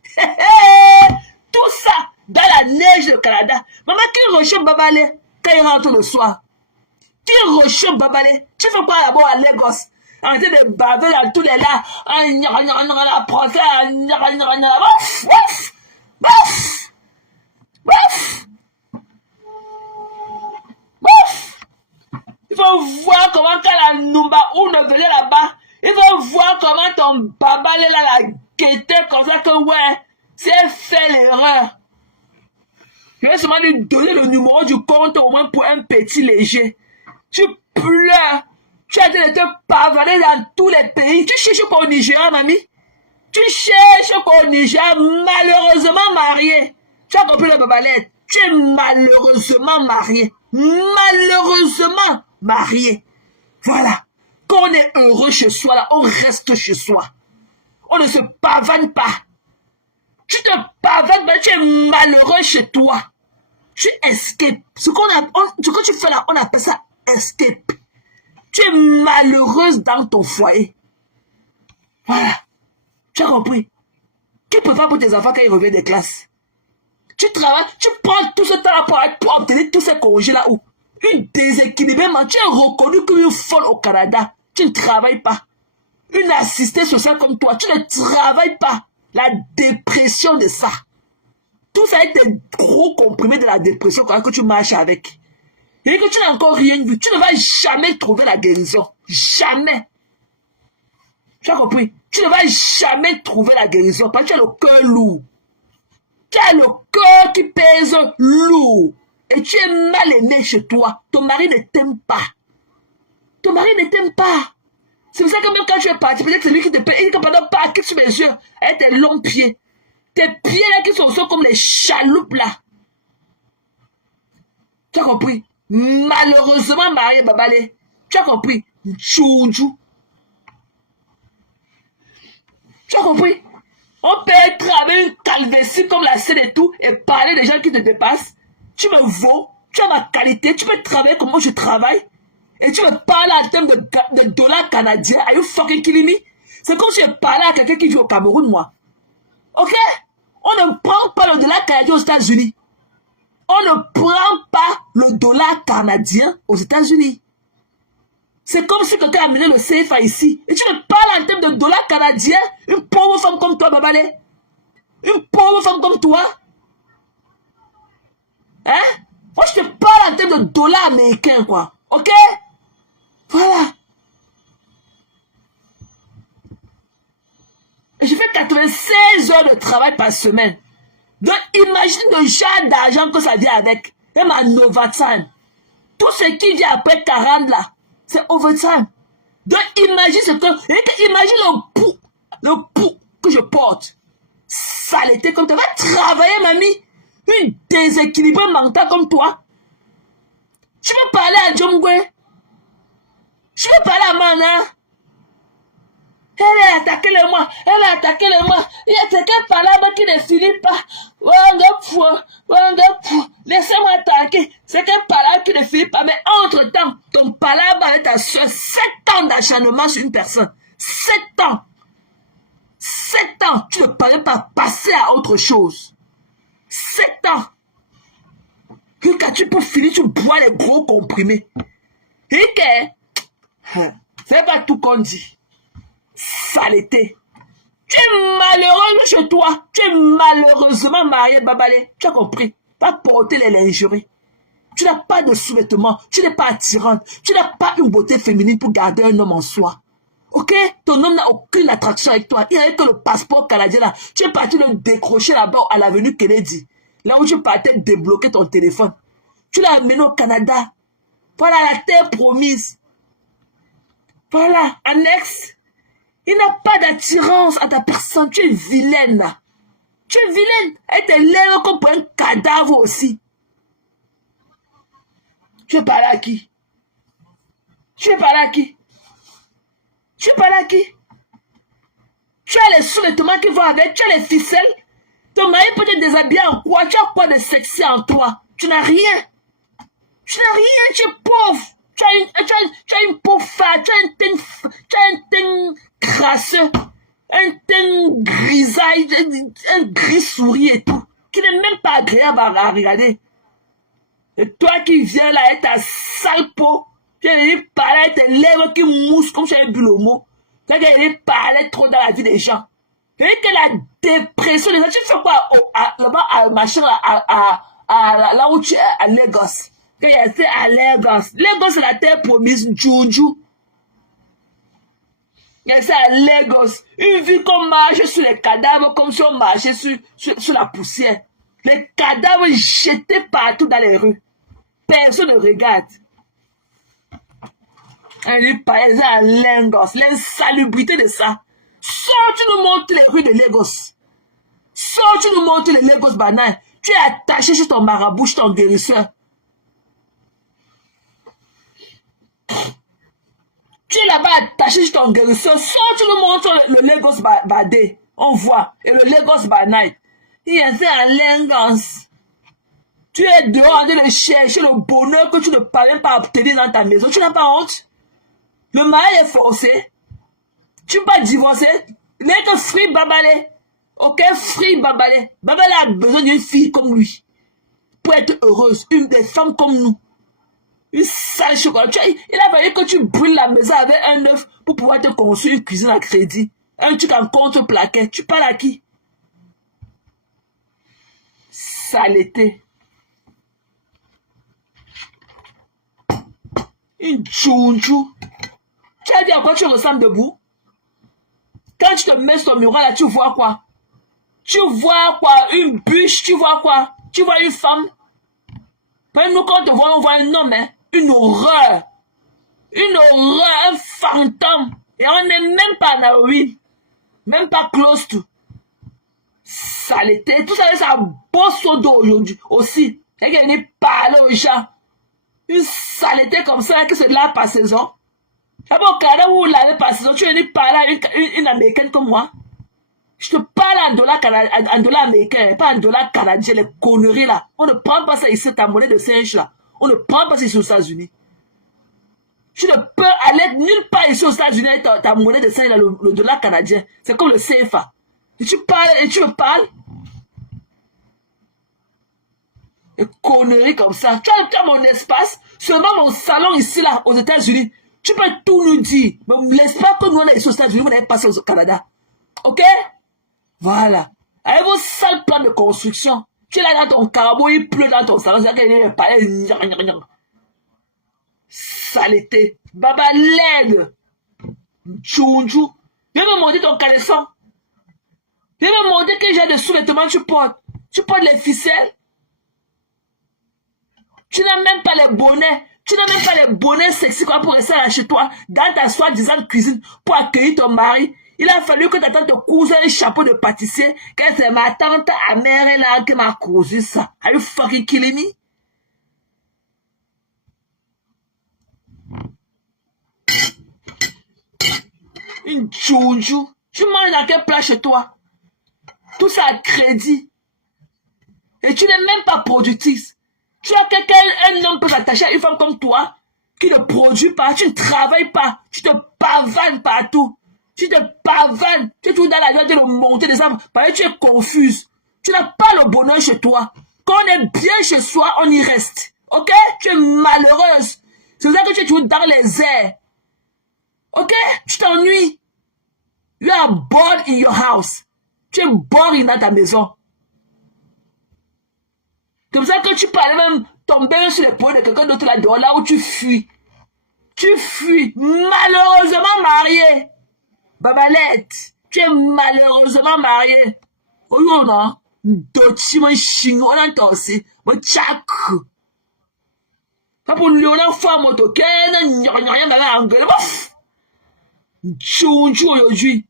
Tout ça dans la neige du Canada. Maman, qui recherche Babalé quand il rentre le soir? Qui recherche Babalé? Tu fais quoi là-bas à Lagos? En train de baver dans tous les là. Il faut voir comment quand la Numba ou ne venait là-bas. Il faut voir comment ton babalé là la guettait comme ça que ouais, c'est fait l'erreur. Je vais seulement lui donner le numéro du compte au moins pour un petit léger. Tu pleures. Tu as de te pavaner dans tous les pays. Tu cherches pas au Nigeria, mamie. Tu cherches pas au Nigeria, malheureusement marié. Tu as compris le babalette? Tu es malheureusement marié. Malheureusement marié. Voilà. Quand on est heureux chez soi, là, on reste chez soi. On ne se pavane pas. Tu te pavanes, mais tu es malheureux chez toi. Tu escapes. Ce que tu fais là, on appelle ça escape. Tu es malheureuse dans ton foyer. Voilà. Tu as compris? Qui peut faire pour tes enfants quand ils reviennent des classes? Tu travailles, tu prends tout ce temps pour obtenir tous ces congés là où une déséquilibrée, tu es reconnu comme une folle au Canada. Tu ne travailles pas. Une assistée sociale comme toi, tu ne travailles pas. La dépression de ça. Tout ça est des gros comprimés de la dépression que tu marches avec. Et que tu n'as encore rien vu. Tu ne vas jamais trouver la guérison. Jamais. Tu as compris? Tu ne vas jamais trouver la guérison parce que tu as le cœur lourd. Tu as le cœur qui pèse lourd. Et tu es mal aimé chez toi. Ton mari ne t'aime pas. Ton mari ne t'aime pas. C'est pour ça que même quand tu es parti, peut-être c'est lui qui te paie. Il ne te pas quitte sur mes yeux avec tes longs pieds. Tes pieds là qui sont comme les chaloupes là. Tu as compris? Malheureusement, marié Babalé. Tu as compris? Tchoudjou. Tu as compris? On peut être avec une calvétie comme la scène et tout et parler des gens qui te dépassent. Tu me vaux, tu as ma qualité, tu peux travailler comme moi je travaille. Et tu me parles en termes de dollars canadiens. Are you fucking killing me? C'est comme si je parlais à quelqu'un qui vit au Cameroun, moi. Ok? On ne prend pas le dollar canadien aux États-Unis. On ne prend pas le dollar canadien aux États-Unis. C'est comme si quelqu'un a amené le CFA ici. Et tu me parles en termes de dollars canadiens. Une pauvre femme comme toi, Babalé. Une pauvre femme comme toi. Hein? Moi, je te parle en termes de dollars américains, quoi. Ok? Voilà. Et je fais 96 heures de travail par semaine. Donc, imagine le genre d'argent que ça vient avec. Même à Novatime. Tout ce qui vient après 40 là, c'est overtime. Donc, imagine ce que... Imagine le pouls que je porte. Saleté comme toi. Va travailler, mamie. Une déséquilibrée mentale comme toi. Tu veux parler à Djongwe? Tu veux parler à Mana? Elle a attaqué le moi. Elle a attaqué le moi. Il y a quelqu'un par là-bas qui ne finit pas. Laissez-moi attaquer. C'est quelqu'un par là qui ne finit pas. Mais entre-temps, ton palabre avec ta soeur, 7 ans d'acharnement sur une personne. 7 ans. 7 ans. Tu ne parlais pas passer à autre chose. 7 ans. Que qu'as-tu pour finir, tu bois les gros comprimés. Et que, c'est pas tout qu'on dit. Saleté. Tu es malheureux chez toi. Tu es malheureusement marié, Babalé. Tu as compris. Pas porter les lingeries. Tu n'as pas de sous-vêtements. Tu n'es pas attirante. Tu n'as pas une beauté féminine pour garder un homme en soi. Ok? Ton homme n'a aucune attraction avec toi. Il n'y avait que le passeport canadien là. Tu es parti le décrocher là-bas à l'avenue Kennedy. Là où tu partais débloquer ton téléphone. Tu l'as amené au Canada. Voilà la terre promise. Voilà, annexe. Il n'a pas d'attirance à ta personne. Tu es vilaine là. Tu es vilaine. Elle te lève comme pour un cadavre aussi. Tu es parlé à qui? Tu es parlé à qui? Tu es parlé à qui? Tu as les sous-vêtements qui vont avec. Tu as les ficelles. Ton mari peut te déshabiller en quoi? Tu as quoi de sexy en toi? Tu n'as rien. Tu n'as rien. Tu es pauvre. Tu as une peau fade. Tu as un teint crasseux. Un teint grisaille. Un gris souris et tout. Qui n'est même pas agréable à regarder. Et toi qui viens là avec ta sale peau. Tu viens de parler avec tes lèvres qui moussent comme si tu avais bu le mot. Tu viens de parler trop dans la vie des gens. Et que la dépression des gens, tu fais quoi là-bas à machin là où tu es à Lagos. Quand il y a été à Lagos. Lagos c'est la terre promise, Juju. Il y a ça à Lagos. Une vie qu'on marche sur les cadavres comme si on marchait sur la poussière. Les cadavres jetés partout dans les rues. Personne ne regarde. Il parlait à Lagos. L'insalubrité de ça. Sors, tu nous montres les rues de Lagos. Sors, tu nous montres les Lagos banales. Tu es attaché sur ton marabout, sur ton guérisseur. Tu es là-bas attaché sur ton guérisseur. Sors, tu nous montres le Lagos badé. On voit. Et le Lagos banal. Il y a ça à Lagos. Tu es dehors en train de chercher le bonheur que tu ne parviens pas à obtenir dans ta maison. Tu n'as pas honte? Le mari est forcé. Tu ne peux pas divorcer. Mais que Free Babalé. Ok, Free Babalé. Babalé a besoin d'une fille comme lui. Pour être heureuse. Une des femmes comme nous. Une sale chocolat. Il a fallu que tu brûles la maison avec un œuf pour pouvoir te construire une cuisine à crédit. Un truc en contreplaqué. Tu parles à qui? Saleté. Une tchounchou. Tu as dit à quoi tu ressembles debout? Quand tu te mets sur ton miroir là, tu vois quoi? Tu vois quoi? Une bûche, tu vois quoi? Tu vois une femme? Même nous, quand on te voit, on voit un homme, hein? Une horreur. Une horreur, un fantôme. Et on n'est même pas en Halloween. Même pas close to. Saleté. Tout ça, c'est un beau seau d'eau aujourd'hui aussi. Et qu'il est parlé aux gens. Une saleté comme ça, que c'est là par saison. D'abord, au Canada où vous l'avez par saison, tu viens de parler à une américaine comme moi. Je te parle en dollars américains, pas en dollars canadiens, les conneries là. On ne prend pas ça ici, ta monnaie de singe là. On ne prend pas ça ici aux États-Unis. Tu ne peux aller nulle part ici aux États-Unis avec ta monnaie de singe là, le dollar canadien. C'est comme le CFA. Et tu parles, et tu me parles. Et conneries comme ça. Tu as mon espace, seulement mon salon ici là, aux États-Unis. Tu peux tout nous dire. Mais l'espace que nous on a ici aux États-Unis, vous n'avez pas ça au Canada. Ok? Voilà. Avec vos sales plans de construction. Tu es là dans ton carbo, il pleut dans ton salon, c'est qu'il est parlé. Saleté. Baba laide. Tchounchou. Viens me montrer ton caleçon. Viens me montrer quel genre de sous-vêtements tu portes. Tu portes les ficelles. Tu n'as même pas les bonnets. Tu n'as même pas les bonnets sexy quoi pour rester là chez toi, dans ta soi-disant cuisine, pour accueillir ton mari. Il a fallu que ta tante te couse un chapeau de pâtissier, que c'est ma tante amère là qui m'a cousu ça. Are you fucking killing me? Une tchounchou. Tu manges dans quel plat chez toi? Tout ça à crédit. Et tu n'es même pas productrice. Tu as quelqu'un, un homme peut s'attacher à une femme comme toi, qui ne produit pas, tu ne travailles pas, tu te pavanes partout. Tu te pavanes, tu es tout dans la joie de monter des arbres, parce que tu es confuse. Tu n'as pas le bonheur chez toi. Quand on est bien chez soi, on y reste. Ok? Tu es malheureuse. C'est ça que tu es toujours dans les airs. Ok? Tu t'ennuies. You are bored in your house. Tu es boring dans ta maison. C'est pour ça que tu parlais même tomber sur l'épaule de quelqu'un d'autre là-dehors, là où tu fuis. Tu fuis. Malheureusement marié. Babalette, tu es malheureusement marié. Oh non. Dochi mon ching, on entend aussi. Mon tchak. Pas pour lui, on a fait moto. Qu'est-ce n'y a rien à engueuler. Tchou aujourd'hui.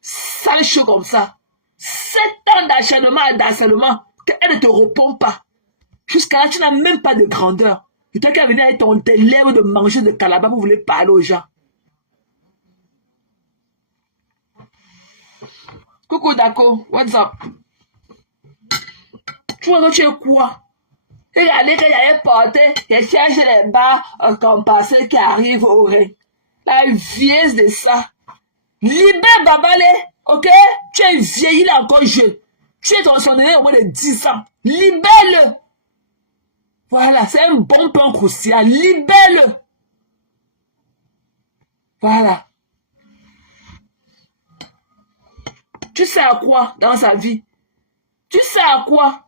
Sale chaud comme ça. 7 ans d'enchaînement et d'harcèlement. Elle ne te répond pas. Jusqu'à là, tu n'as même pas de grandeur. Tu t'as qu'à venir avec ton lèvres de manger de calabar pour vouloir parler aux gens. Coucou Dako, what's up? Tu vois que tu es quoi? Regardez qu'il y a porté, il cherche les bas compassés qui arrivent au ré. La vieillesse de ça. Libère Babale, ok? Tu es vieilli, il est encore jeune. Tu es dans son aîné au moins de 10 ans. Libère-le. Voilà, c'est un bon pain croustillant. Libère-le. Voilà. Tu sais à quoi dans sa vie? Tu sais à quoi?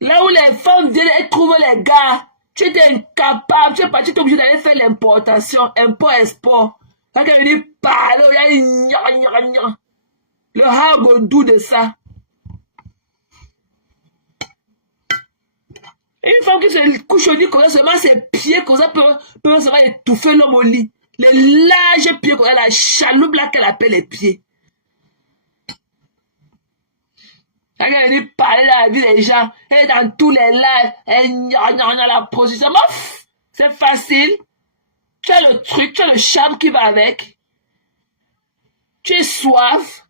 Là où les femmes viennent et trouvent les gars, tu étais incapable, tu es parti, tu es obligé d'aller faire l'importation, import-export. Quand elle dit parler, il y a le hagodou de ça. Une femme qui se couche au lit comme ça, seulement ses pieds comme ça peuvent seulement étouffer l'homme au lit. Les larges pieds comme ça, la chaloupe là qu'elle appelle les pieds. Quand elle dit parler dans la vie des gens, elle est dans tous les lives, elle la position. C'est facile. Tu as le truc, tu as le charme qui va avec. Tu es soif.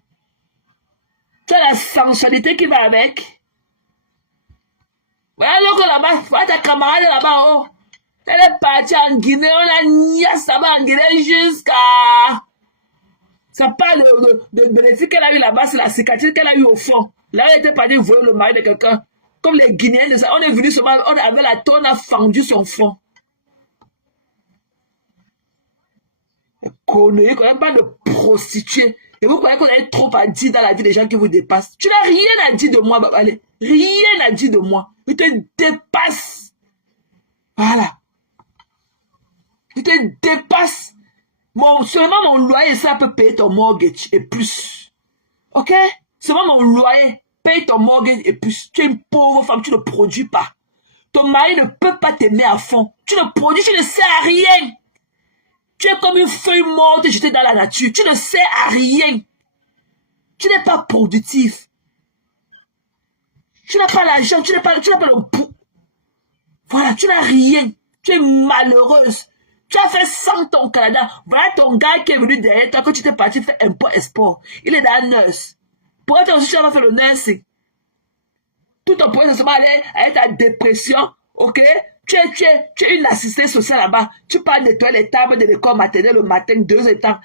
Tu as la sensualité qui va avec. Voilà donc là-bas, voilà ta camarade là-bas, oh. Elle est partie en Guinée, on a niasse là-bas en Guinée jusqu'à... Ça parle de bénéfice qu'elle a eu là-bas, c'est la cicatrice qu'elle a eu au fond. Là, elle était partie voir le mari de quelqu'un. Comme les Guinéens, on est venu seulement, on avait la tonne, on a fendu son fond. Connerie, qu'on n'a pas de prostituée. Et vous croyez qu'on a trop à dire dans la vie des gens qui vous dépassent. Tu n'as rien à dire de moi, Babale. Rien à dire de moi. Il te dépasse. Voilà. Il te dépasse. Seulement mon loyer, ça peut payer ton mortgage et plus. Ok? Seulement mon loyer paye ton mortgage et plus. Tu es une pauvre femme, tu ne produis pas. Ton mari ne peut pas t'aimer à fond. Tu ne produis, tu ne sais à rien. Tu es comme une feuille morte jetée dans la nature. Tu ne sais à rien. Tu n'es pas productif. Tu n'as pas l'argent, tu n'as pas le bout. Voilà, tu n'as rien. Tu es malheureuse. Tu as fait sans ton Canada. Voilà ton gars qui est venu derrière toi, que tu t'es parti faire import-export. Il est dans la nurse. Pour être aussi, tu vas faire le nursing. Tout ton projet, c'est seulement aller avec ta dépression, ok? Tu es une assistante sociale là-bas. Tu parles nettoyer les tables de l'école maternelle le matin, 2 heures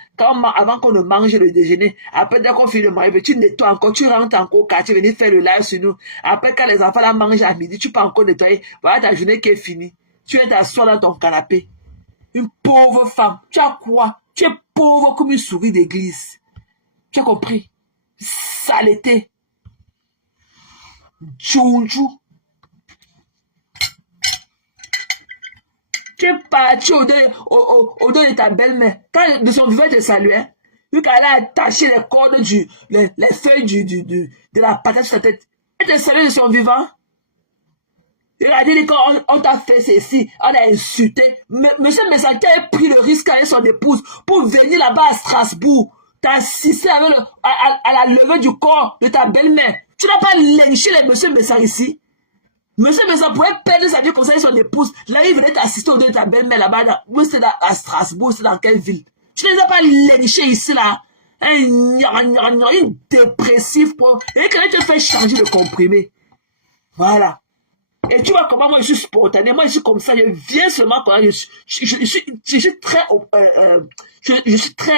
avant qu'on ne mange le déjeuner. Après, dès qu'on finit le mariage, tu nettoies encore, tu rentres encore au quartier, venir faire le live sur nous. Après, quand les enfants là mangent à midi, tu peux encore nettoyer. Voilà ta journée qui est finie. Tu es t'asseoir dans ton canapé. Une pauvre femme. Tu as quoi? Tu es pauvre comme une souris d'église. Tu as compris? Saleté. Tchounchou. Tu es parti au deuil de ta belle-mère. Quand de son vivant te saluait, vu qu'elle a attaché les cordes les feuilles de la patate sur sa tête, elle te saluait de son vivant. Il a dit qu'on t'a fait ceci, on a insulté. Monsieur Messaké a pris le risque avec son épouse pour venir là-bas à Strasbourg, t'assister avec à la levée du corps de ta belle-mère. Tu n'as pas lynché les monsieur Messaké ici. Monsieur Messaké pourrait perdre sa vie comme ça avec son épouse. Là, il venait t'assister au deuil de ta belle-mère là-bas. Où c'est à Strasbourg, c'est dans quelle ville? Tu ne les as pas lynchés ici là. Un dépressif. Et quand tu te fais changer de comprimé. Voilà. Et tu vois comment moi je suis spontané, moi je suis comme ça, je viens seulement quand je suis très, je suis très,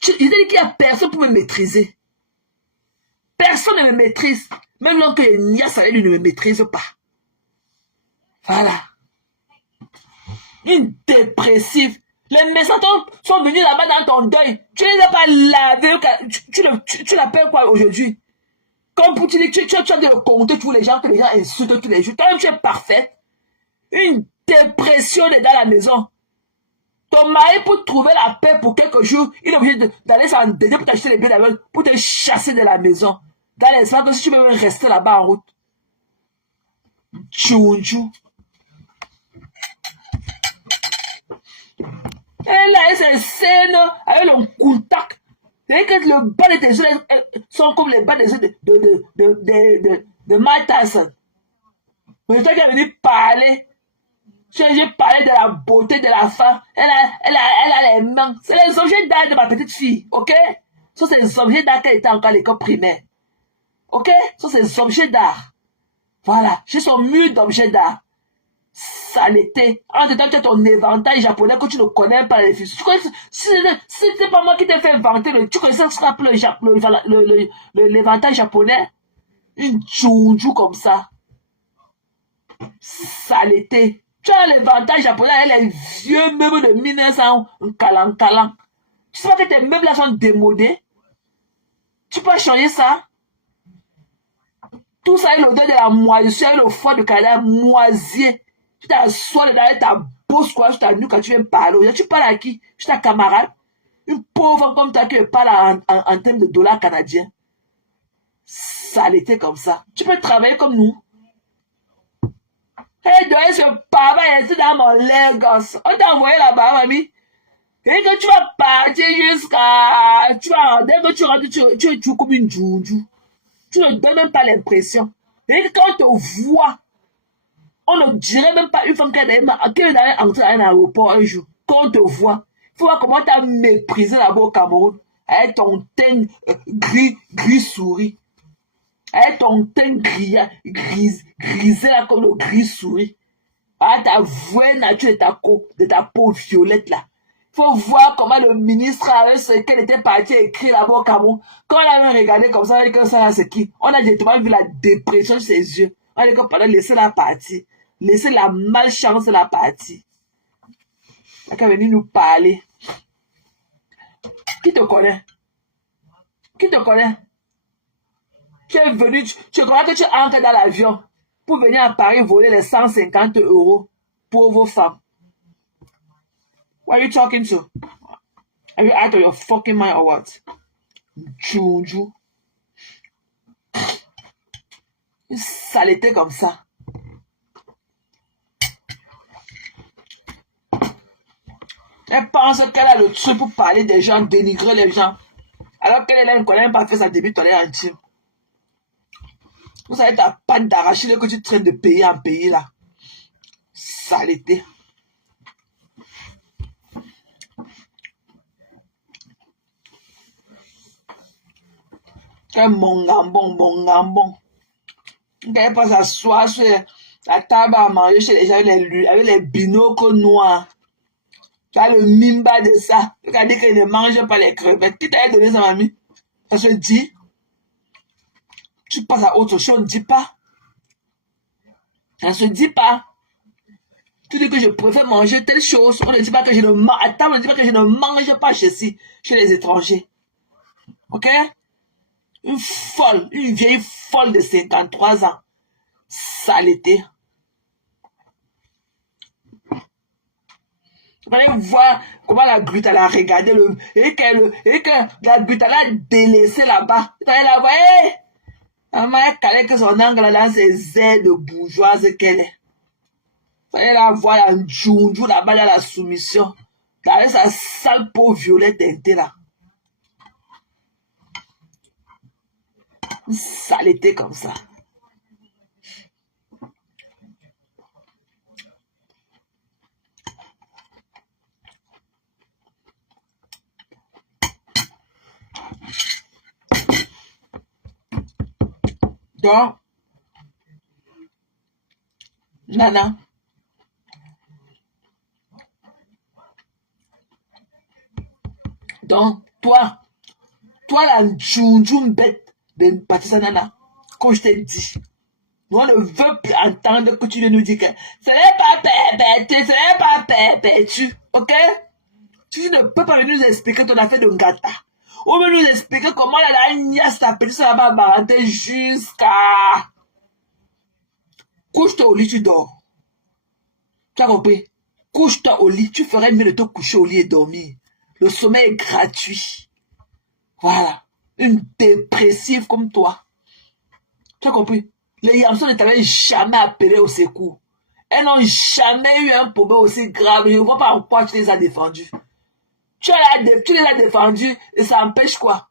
je dis qu'il n'y a personne pour me maîtriser. Personne ne me maîtrise. Même l'homme que Nia Salé lui ne me maîtrise pas. Voilà. Une dépressive. Les médecins sont venus là-bas dans ton deuil. Tu ne les as pas lavés. Tu l'appelles quoi aujourd'hui? Comme pour te dire, tu as de le compter tous les gens, que les gens insultent tous les jours. Toi-même, tu es parfait. Une dépression est dans la maison. Ton mari, pour trouver la paix pour quelques jours, il est obligé d'aller s'endetter pour t'acheter les billets d'avion, pour te chasser de la maison. Dans l'espoir que si tu veux rester là-bas en route. Tchounchou. Et là, c'est scène avec le contact. C'est que le bas de tes yeux sont comme les bas des yeux de Mike Tyson. Mais toi qui es venu parler, j'ai parlé de la beauté de la femme. Elle a les mains. C'est les objets d'art de ma petite fille, ok? Ce sont ces objets d'art qu'elle était encore à l'école primaire. Ok? Ce sont ces objets d'art. Voilà. J'ai son mur d'objets d'art. Saleté. En dedans, tu as ton éventail japonais que tu ne connais pas les filles. Si c'est pas moi qui t'ai fait inventer, tu connais ce qu'on appelle l'éventail japonais? Une tchounjou comme ça. Saleté. Tu as l'éventail japonais avec les vieux meubles de 1900, un calan. Tu sais pas que tes meubles là sont démodés? Tu peux changer ça? Tout ça est l'odeur de la moisissure, le foie de cadavre moisier. Tu t'assois dedans avec ta bosse quoi, sur ta nuque quand tu viens parler. Tu parles à qui? Je suis ta camarade. Une pauvre comme toi qui parle en termes de dollars canadiens. Saleté comme ça. Tu peux travailler comme nous. Et doit ce papa est dans mon Lagos. On t'a envoyé là-bas, mamie. Et que tu vas partir jusqu'à... Dès que tu rentres, tu es comme une joujou. Tu ne donnes même pas l'impression. Et que quand on te voit, on ne dirait même pas une femme qui est entrée dans un aéroport un jour. Quand on te voit, il faut voir comment tu as méprisé là-bas au Cameroun. Avec ton teint gris souris. Avec ton teint grisé là comme le gris souris. Avec ta vraie nature de ta peau violette là. Il faut voir comment le ministre avec ce qu'elle était partie écrire là-bas au Cameroun. Quand on a regardé comme ça, on a dit que ça c'est qui? On a directement vu la dépression sur ses yeux. On a dit qu'on fallait laisser la partie. Laisser la malchance de la partie. Elle est venue nous parler. Qui te connaît? Qui te connaît? Tu es venu, tu crois que tu entres dans l'avion pour venir à Paris voler les 150 € pour vos femmes. Who are you talking to? Are you out of your fucking mind or what? Juju. Une saleté comme ça. Elle pense qu'elle a le truc pour parler des gens, dénigrer les gens. Alors qu'elle ne connaît même pas fait sa début toilette intime. Vous savez, ta patte d'arachide que tu traînes de pays en pays là. Saleté. Quel bon gambon. Elle passe s'asseoir sur la table à manger chez les gens avec les binocles noirs. Tu as le mimba de ça. Tu as dit qu'elle ne mange pas les crevettes. Qui t'a donné ça, mamie? Ça se dit. Tu passes à autre chose, ne dis pas. Ça ne se dit pas. Tu dis que je préfère manger telle chose. On ne dit pas que je ne mange. Attends, on ne dit pas que je ne mange pas chez les étrangers. Ok? Une folle, une vieille folle de 53 ans. Saleté. Vous allez voir comment la brute elle a regardé et que la brute elle a délaissé là-bas. Vous allez la voir. Elle m'a calé que son angle dans ses ailes de bourgeoise qu'elle est. Vous allez la voir la djounjou là-bas dans la soumission. Dans sa sale peau violette teintée là. Une saleté comme ça. Donc, Nana, donc, toi la djounjoum bête de Patissa Nana, comme je t'ai dit, nous on ne veut plus entendre que tu nous dis que ce n'est pas perpétué, ce n'est pas perpétué, ok? Tu ne peux pas venir nous expliquer ton affaire de Ngata. Ou bien nous expliquer comment la niasse t'a pété sur la barre jusqu'à... Couche-toi au lit, tu dors. Tu as compris? Couche-toi au lit. Tu ferais mieux de te coucher au lit et dormir. Le sommeil est gratuit. Voilà. Une dépressive comme toi. Tu as compris? Les Yamsons ne t'avaient jamais appelé au secours. Elles n'ont jamais eu un problème aussi grave. Je ne vois pas en quoi tu les as défendus. Tu les as défendus et ça empêche quoi?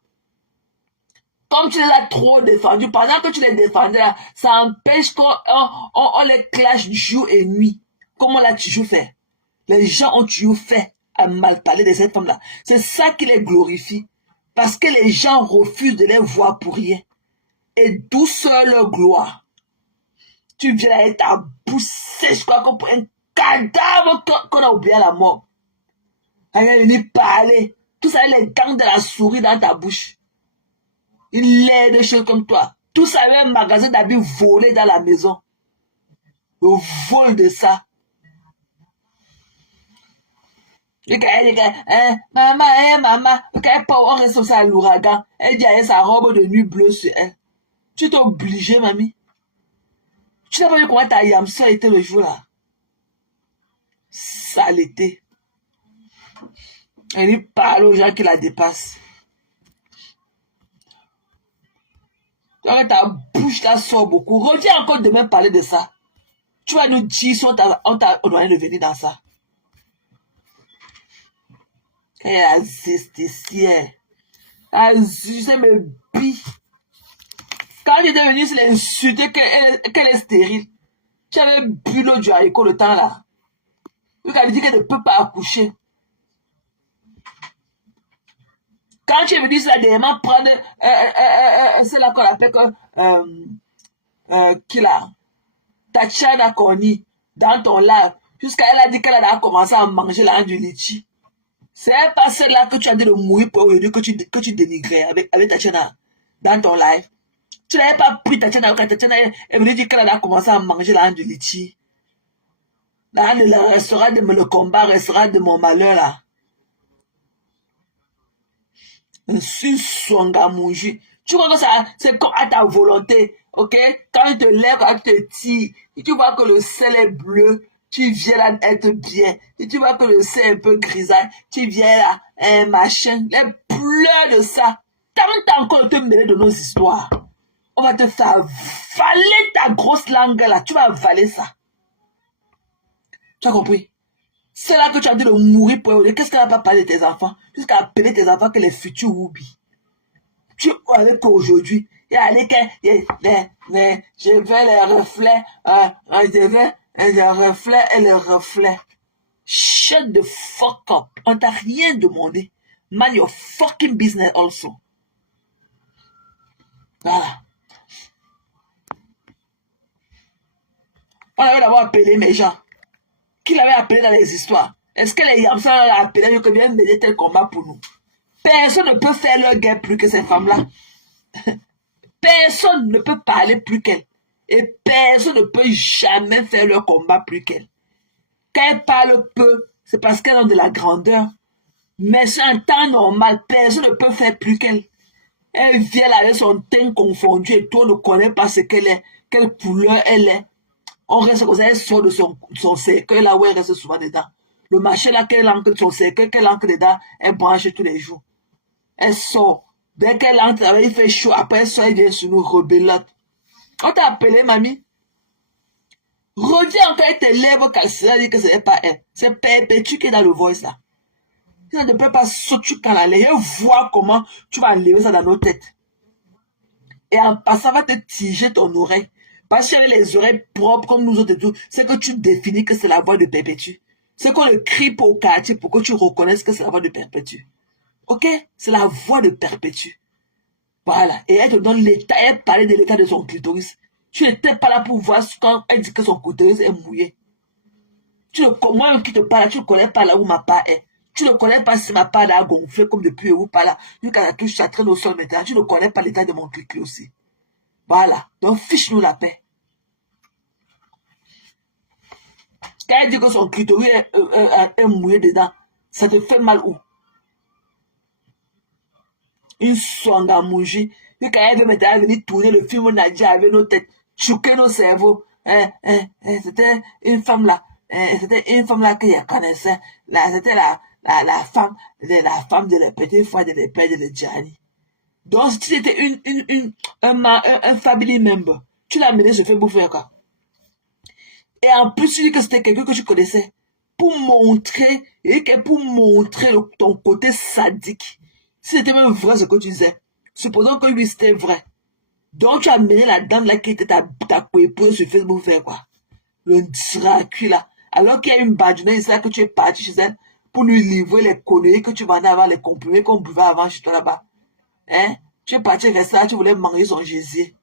Comme tu les as trop défendus, pendant que tu les défendais là, ça empêche qu'on les clash jour et nuit. Comme on l'a toujours fait. Les gens ont toujours fait à mal parler de cette femme-là. C'est ça qui les glorifie. Parce que les gens refusent de les voir pour rien. Et d'où sort leur gloire? Tu viens avec ta bouche sèche, quoi, comme un cadavre qu'on a oublié à la mort. Elle vient venir parler. Tout ça, les dents de la souris dans ta bouche. Une laide de choses comme toi. Tout ça, un magasin d'habits volé dans la maison. Le vol de ça. Et qu'elle dit, maman, qu'elle part, on reste ça à l'ouragan. Elle dit, elle a sa robe de nuit bleue sur elle. Tu t'es obligé, mamie. Tu n'as pas vu comment ta yamsa était le jour là. Saleté. Elle parle aux gens qui la dépassent. Donc ta bouche là sort beaucoup. Reviens encore demain parler de ça. Tu vas nous dire si on t'a ordonné de venir dans ça. Elle existe ici. Elle sais me bille. Quand tu es venu, c'est l'insulter qu'elle est stérile. Tu avais bu l'eau du haricot le temps là. Tu avais dit qu'elle ne peut pas accoucher. Quand tu es venu, c'est la dernièrement prendre, c'est là qu'on appelle qui là, Tatiana Corny, dans ton lave, jusqu'à elle a dit qu'elle a commencé à manger la du litchi. C'est pas celle-là que tu as dit de mourir pour aujourd'hui que tu dénigrais avec Tatiana dans ton live. Tu n'avais pas pris Tatiana quand Tatiana est venue dire qu'elle a commencé à manger la du litchi. Là, le restaurant de le combat, restaurant de mon malheur là. Une songa mouji. Tu crois que ça, c'est comme à ta volonté, ok? Quand tu te lèves, quand tu te tires, et tu vois que le ciel est bleu, tu viens là être bien. Et tu vois que le ciel est un peu grisaille, tu viens là, un machin, les pleurs de ça. T'as encore te mêler de nos histoires. On va te faire avaler ta grosse langue là, tu vas avaler ça. Tu as compris? C'est là que tu as dit de mourir pour eux. Qu'est-ce qu'elle n'a pas parlé de tes enfants? Jusqu'à appeler tes enfants que les futurs oublis. Tu es qu'aujourd'hui, il y a les je veux les reflets, je veux les reflets et les reflets. Shut the fuck up. On t'a rien demandé. Man your fucking business also. Voilà. On avait d'abord appelé mes gens. Qui l'avait appelé dans les histoires? Est-ce que les Yamsa l'ont appelé que viennent mener tel combat pour nous? Personne ne peut faire leur guerre plus que ces femmes-là. Personne ne peut parler plus qu'elles. Et personne ne peut jamais faire leur combat plus qu'elles. Quand elles parlent peu, c'est parce qu'elles ont de la grandeur. Mais c'est un temps normal, personne ne peut faire plus qu'elles. Elle vient là avec son teint confondu et toi ne connais pas ce qu'elle est, quelle couleur elle est. On reste comme ça, elle sort de son cercueil là où elle reste souvent dedans. Le marché là qu'elle entre de son cercueil, qu'elle entre dedans, elle branche tous les jours. Elle sort. Dès qu'elle entre, il fait chaud. Après, elle sort, elle vient sur nous, rebelote. On t'a appelé, mamie. Reviens encore avec tes lèvres cassées, elle dit que ce n'est pas elle. C'est Perpétue qui est dans le voice là. Ça ne peut pas sauter quand la lèvre. Voir comment tu vas enlever ça dans nos têtes. Et en passant, va te tiger ton oreille. Parce que les oreilles propres comme nous autres et tout, c'est que tu définis que c'est la voix de Perpétue. C'est qu'on le crie pour au quartier pour que tu reconnaisses que c'est la voix de Perpétue. Ok? C'est la voix de Perpétue. Voilà. Et elle te donne l'état, elle parlait de l'état de son clitoris. Tu n'étais pas là pour voir quand elle dit que son clitoris est mouillé. Moi qui te parle, tu ne connais pas là où ma part est. Tu ne connais pas si ma part a gonflé comme depuis ou pas là. Jusqu'à la touche, ça traîne au sol maintenant. Tu ne connais pas l'état de mon clitoris aussi. Voilà. Donc, fiche-nous la paix. Quand elle dit que son clitoris est mouillé dedans, ça te fait mal où? Une sonde à manger. Et quand elle veut maintenant venir tourner le film Nadia avec nos têtes, choquer nos cerveaux. C'était une femme là. C'était une femme là que je connaissais. C'était la femme de la petite fois de l'épée de Gianni. Donc, si c'était un family member, tu l'as amené sur Facebook faire quoi? Et en plus, tu dis que c'était quelqu'un que tu connaissais. Pour montrer ton côté sadique. Si c'était même vrai ce que tu disais, supposons que lui c'était vrai. Donc tu as amené la dame là qui était ta coépouse sur Facebook faire quoi? Le dracule là. Alors qu'il y a une badinette ici là que tu es parti chez elle pour lui livrer les conneries que tu vendais avant, les comprimés qu'on buvait avant chez toi là-bas. Hein? Tu es parti rester là, tu voulais manger son gésier.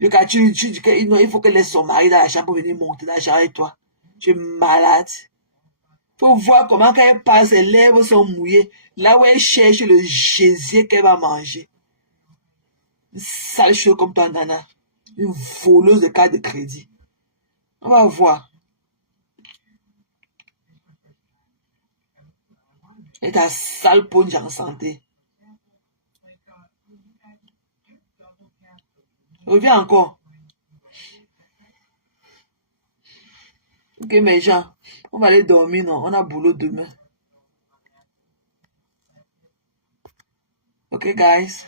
Le cas, tu dis qu'il faut qu'elle laisse son mari dans la chambre pour venir monter dans la chambre avec toi. Tu es malade. Faut voir comment quand elle passe, ses lèvres sont mouillées. Là où elle cherche le gésier qu'elle va manger. Une sale chose comme toi, Nana. Une voleuse de carte de crédit. On va voir. Et ta sale ponge en santé. Reviens encore. Ok, mes gens. On va aller dormir, non? On a boulot demain. Ok, guys.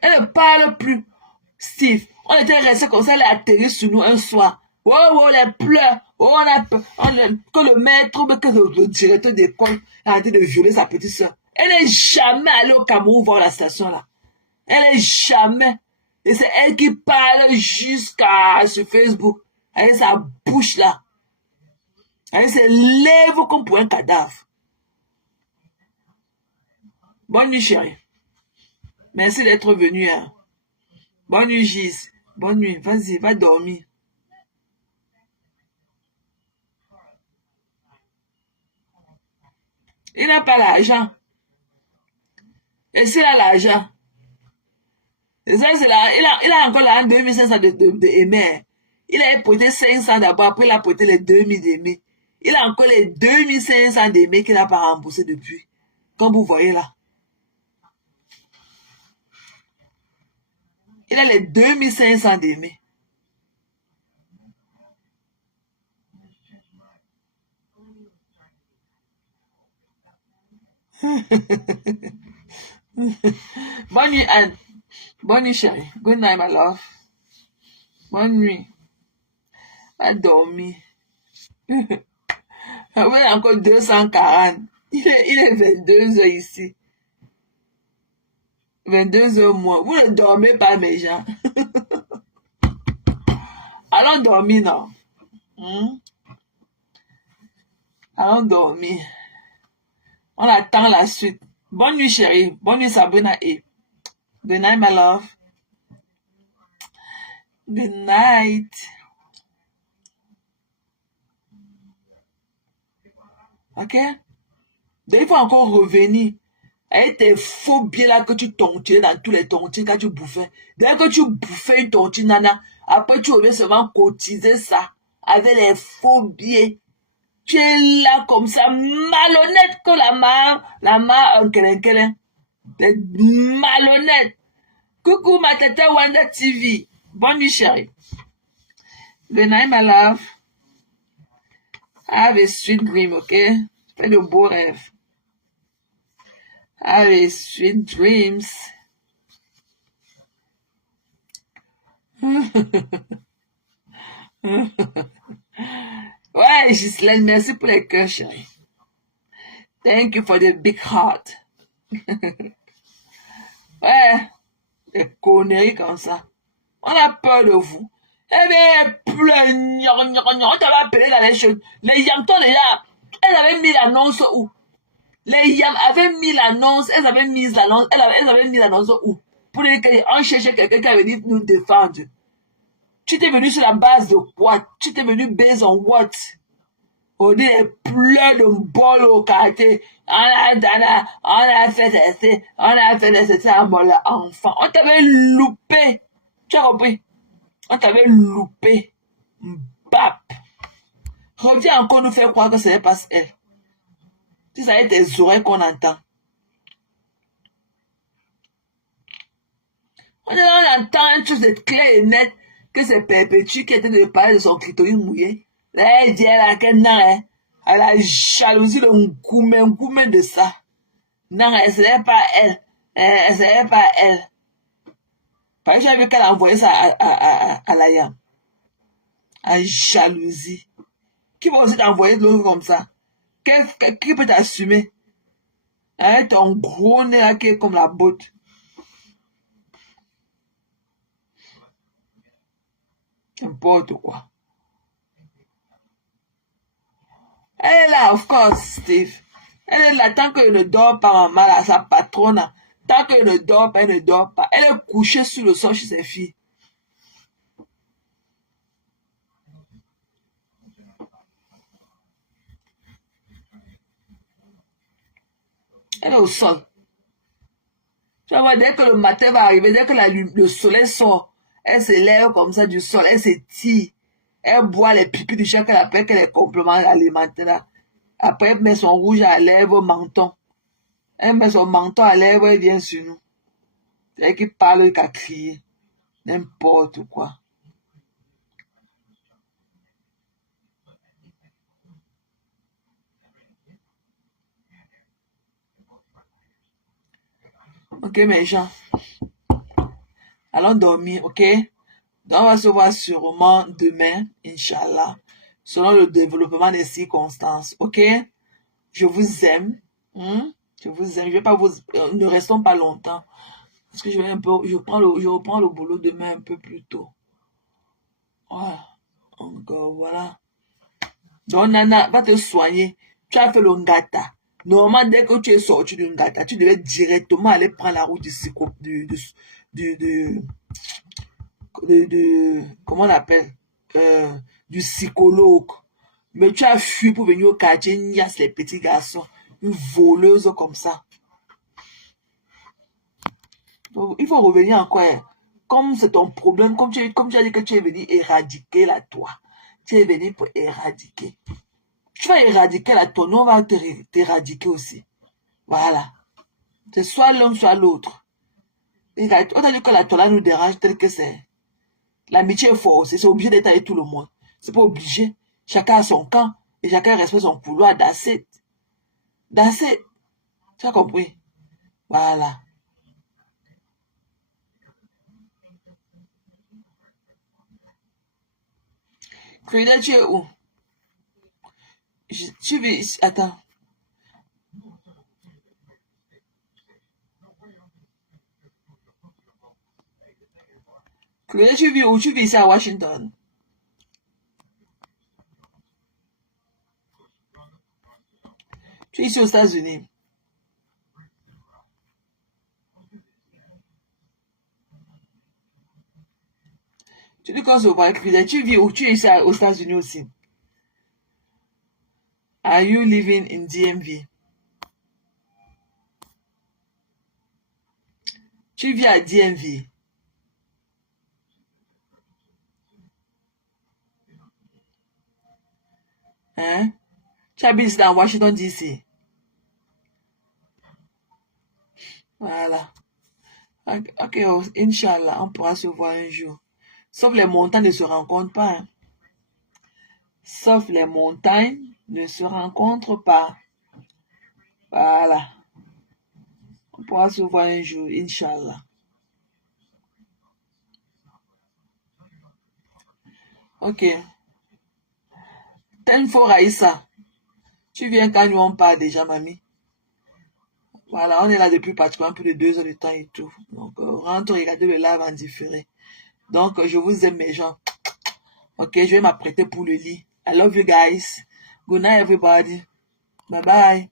Elle ne parle plus. Steve, on était restés comme ça, elle est atterrie sur nous un soir. Oh, oh, elle pleure. Oh, que le maître, que le directeur d'école a arrêté de violer sa petite soeur. Elle n'est jamais allée au Cameroun voir la station là. Elle n'est jamais. Et c'est elle qui parle jusqu'à sur Facebook. Avec sa bouche là. Avec ses lèvres comme pour un cadavre. Bonne nuit, chérie. Merci d'être venu. Hein. Bonne nuit, Gis. Bonne nuit. Vas-y, va dormir. Il n'a pas l'argent. Et s'il a l'argent, il a encore là 2500 de Aimé. Il a prêté 500 d'abord, après il a prêté les 2000 d'Aimé. Il a encore les 2500 d'Aimé qu'il n'a pas remboursé depuis. Comme vous voyez là. Il a les 2500 d'Aimé. Bonne nuit, Anne. Bonne nuit, chérie. Good night, my love. Bonne nuit. Va dormir. Oui, encore 240. Il est 22 heures ici. 22 heures moins. Vous ne dormez pas, mes gens. Allons dormir, non? Allons dormir. On attend la suite. Bonne nuit, chérie. Bonne nuit, Sabrina et. Good night, my love. Good night. Ok? Donc, il faut encore revenir. Avec tes faux billets là que tu tontillais dans tous les tontines quand tu bouffais. Dès que tu bouffais une tontine, nana, après tu reviens seulement cotiser ça avec les faux billets. Tu es là comme ça, malhonnête que la main, un quelin. T'es malhonnête. Coucou ma tata Wanda TV. Bonne nuit chérie. Good night my love. Have a sweet dream, ok? Fais de beaux rêves. Have a sweet dreams. Ouais, Ghislaine, merci pour les cœurs, chérie. Thank you for the big heart. Ouais, des conneries comme ça. On a peur de vous. Eh bien, on t'avait appelé dans les choses. Les Yamtons, déjà, elles avaient mis l'annonce où? Les Yam avaient mis l'annonce, elles avaient mis l'annonce où? Pour dire qu'on cherchait quelqu'un qui avait dit nous défendre. Tu t'es venu sur la base de quoi? Tu t'es venu based on what? On dit plein de bol au quartier. On a fait des à mon enfant. On t'avait loupé. Tu as compris? On t'avait loupé. Bap. Reviens encore nous faire croire que ce n'est pas elle. Si ça est tes oreilles qu'on entend. On entend une chose de clair et net que c'est Perpétue qui était de parler de son clitoris mouillé. Là, elle dit elle a la jalousie, le ngoumen de ça. Non, ce n'est pas elle. Ce n'est pas elle. Parce que j'ai vu qu'elle a envoyé ça à la Yam. En jalousie. Qui va aussi t'envoyer de l'autre comme ça? Qui peut t'assumer? Avec ton gros nez là qui est comme la botte. N'importe quoi. Elle est là, of course, Steve. Elle est là tant qu'elle ne dort pas en mal à sa patronne. Tant qu'elle ne dort pas, elle ne dort pas. Elle est couchée sur le sol chez ses filles. Elle est au sol. Tu vois, dès que le matin va arriver, dès que le soleil sort, elle se lève comme ça du sol, elle s'étire. Elle boit les pipis du chat qu'elle appelle que les compléments alimentaires. Après, elle met son rouge à lèvres au menton. Elle met son menton à lèvres, elle vient sur nous. C'est elle qui parle, qui a crié. N'importe quoi. Ok, mes gens. Allons dormir, ok? Donc, on va se voir sûrement demain, Inch'Allah, selon le développement des circonstances, ok? Je vous aime. Je vous aime. Je vais pas vous... ne restons pas longtemps. Parce que je reprends le boulot demain un peu plus tôt. Voilà. Encore, voilà. Donc, Nana, va te soigner. Tu as fait le ngata. Normalement, dès que tu es sorti du ngata, tu devais directement aller prendre la route comment on appelle? Du psychologue. Mais tu as fui pour venir au quartier, niasse les petits garçons. Une voleuse comme ça. Donc, il faut revenir encore. Comme c'est ton problème, comme tu as dit que tu es venu éradiquer la toi. Tu es venu pour éradiquer. Tu vas éradiquer la toi, nous on va t'éradiquer aussi. Voilà. C'est soit l'un, soit l'autre. On t'a dit que la toi là nous dérange tel que c'est. L'amitié est forcée, c'est obligé d'être avec tout le monde. C'est pas obligé. Chacun a son camp et chacun respecte son couloir d'assiette. D'assiette. Tu as compris? Voilà. Frida, tu es où? Tu vis... Attends. Frida, tu vis où? Tu vis ici à Washington? Tu es ici aux États-Unis. Tu dis qu'on se voit, Frida. Tu vis où? Tu es ici aux États-Unis aussi. Are you living in DMV? Tu vis à DMV. Hein? Tu habites dans Washington, D.C. Voilà. Ok, oh, Inch'Allah, on pourra se voir un jour. Sauf les montagnes ne se rencontrent pas. Hein. Sauf les montagnes ne se rencontrent pas. Voilà. On pourra se voir un jour, Inch'Allah. Ok. Tenfo Raïssa. Tu viens quand nous on parle déjà, mamie. Voilà, on est là depuis pratiquement plus de 2 heures de temps et tout. Donc, rentre regarder le live en différé. Donc, je vous aime, mes gens. Ok, je vais m'apprêter pour le lit. I love you guys. Good night, everybody. Bye bye.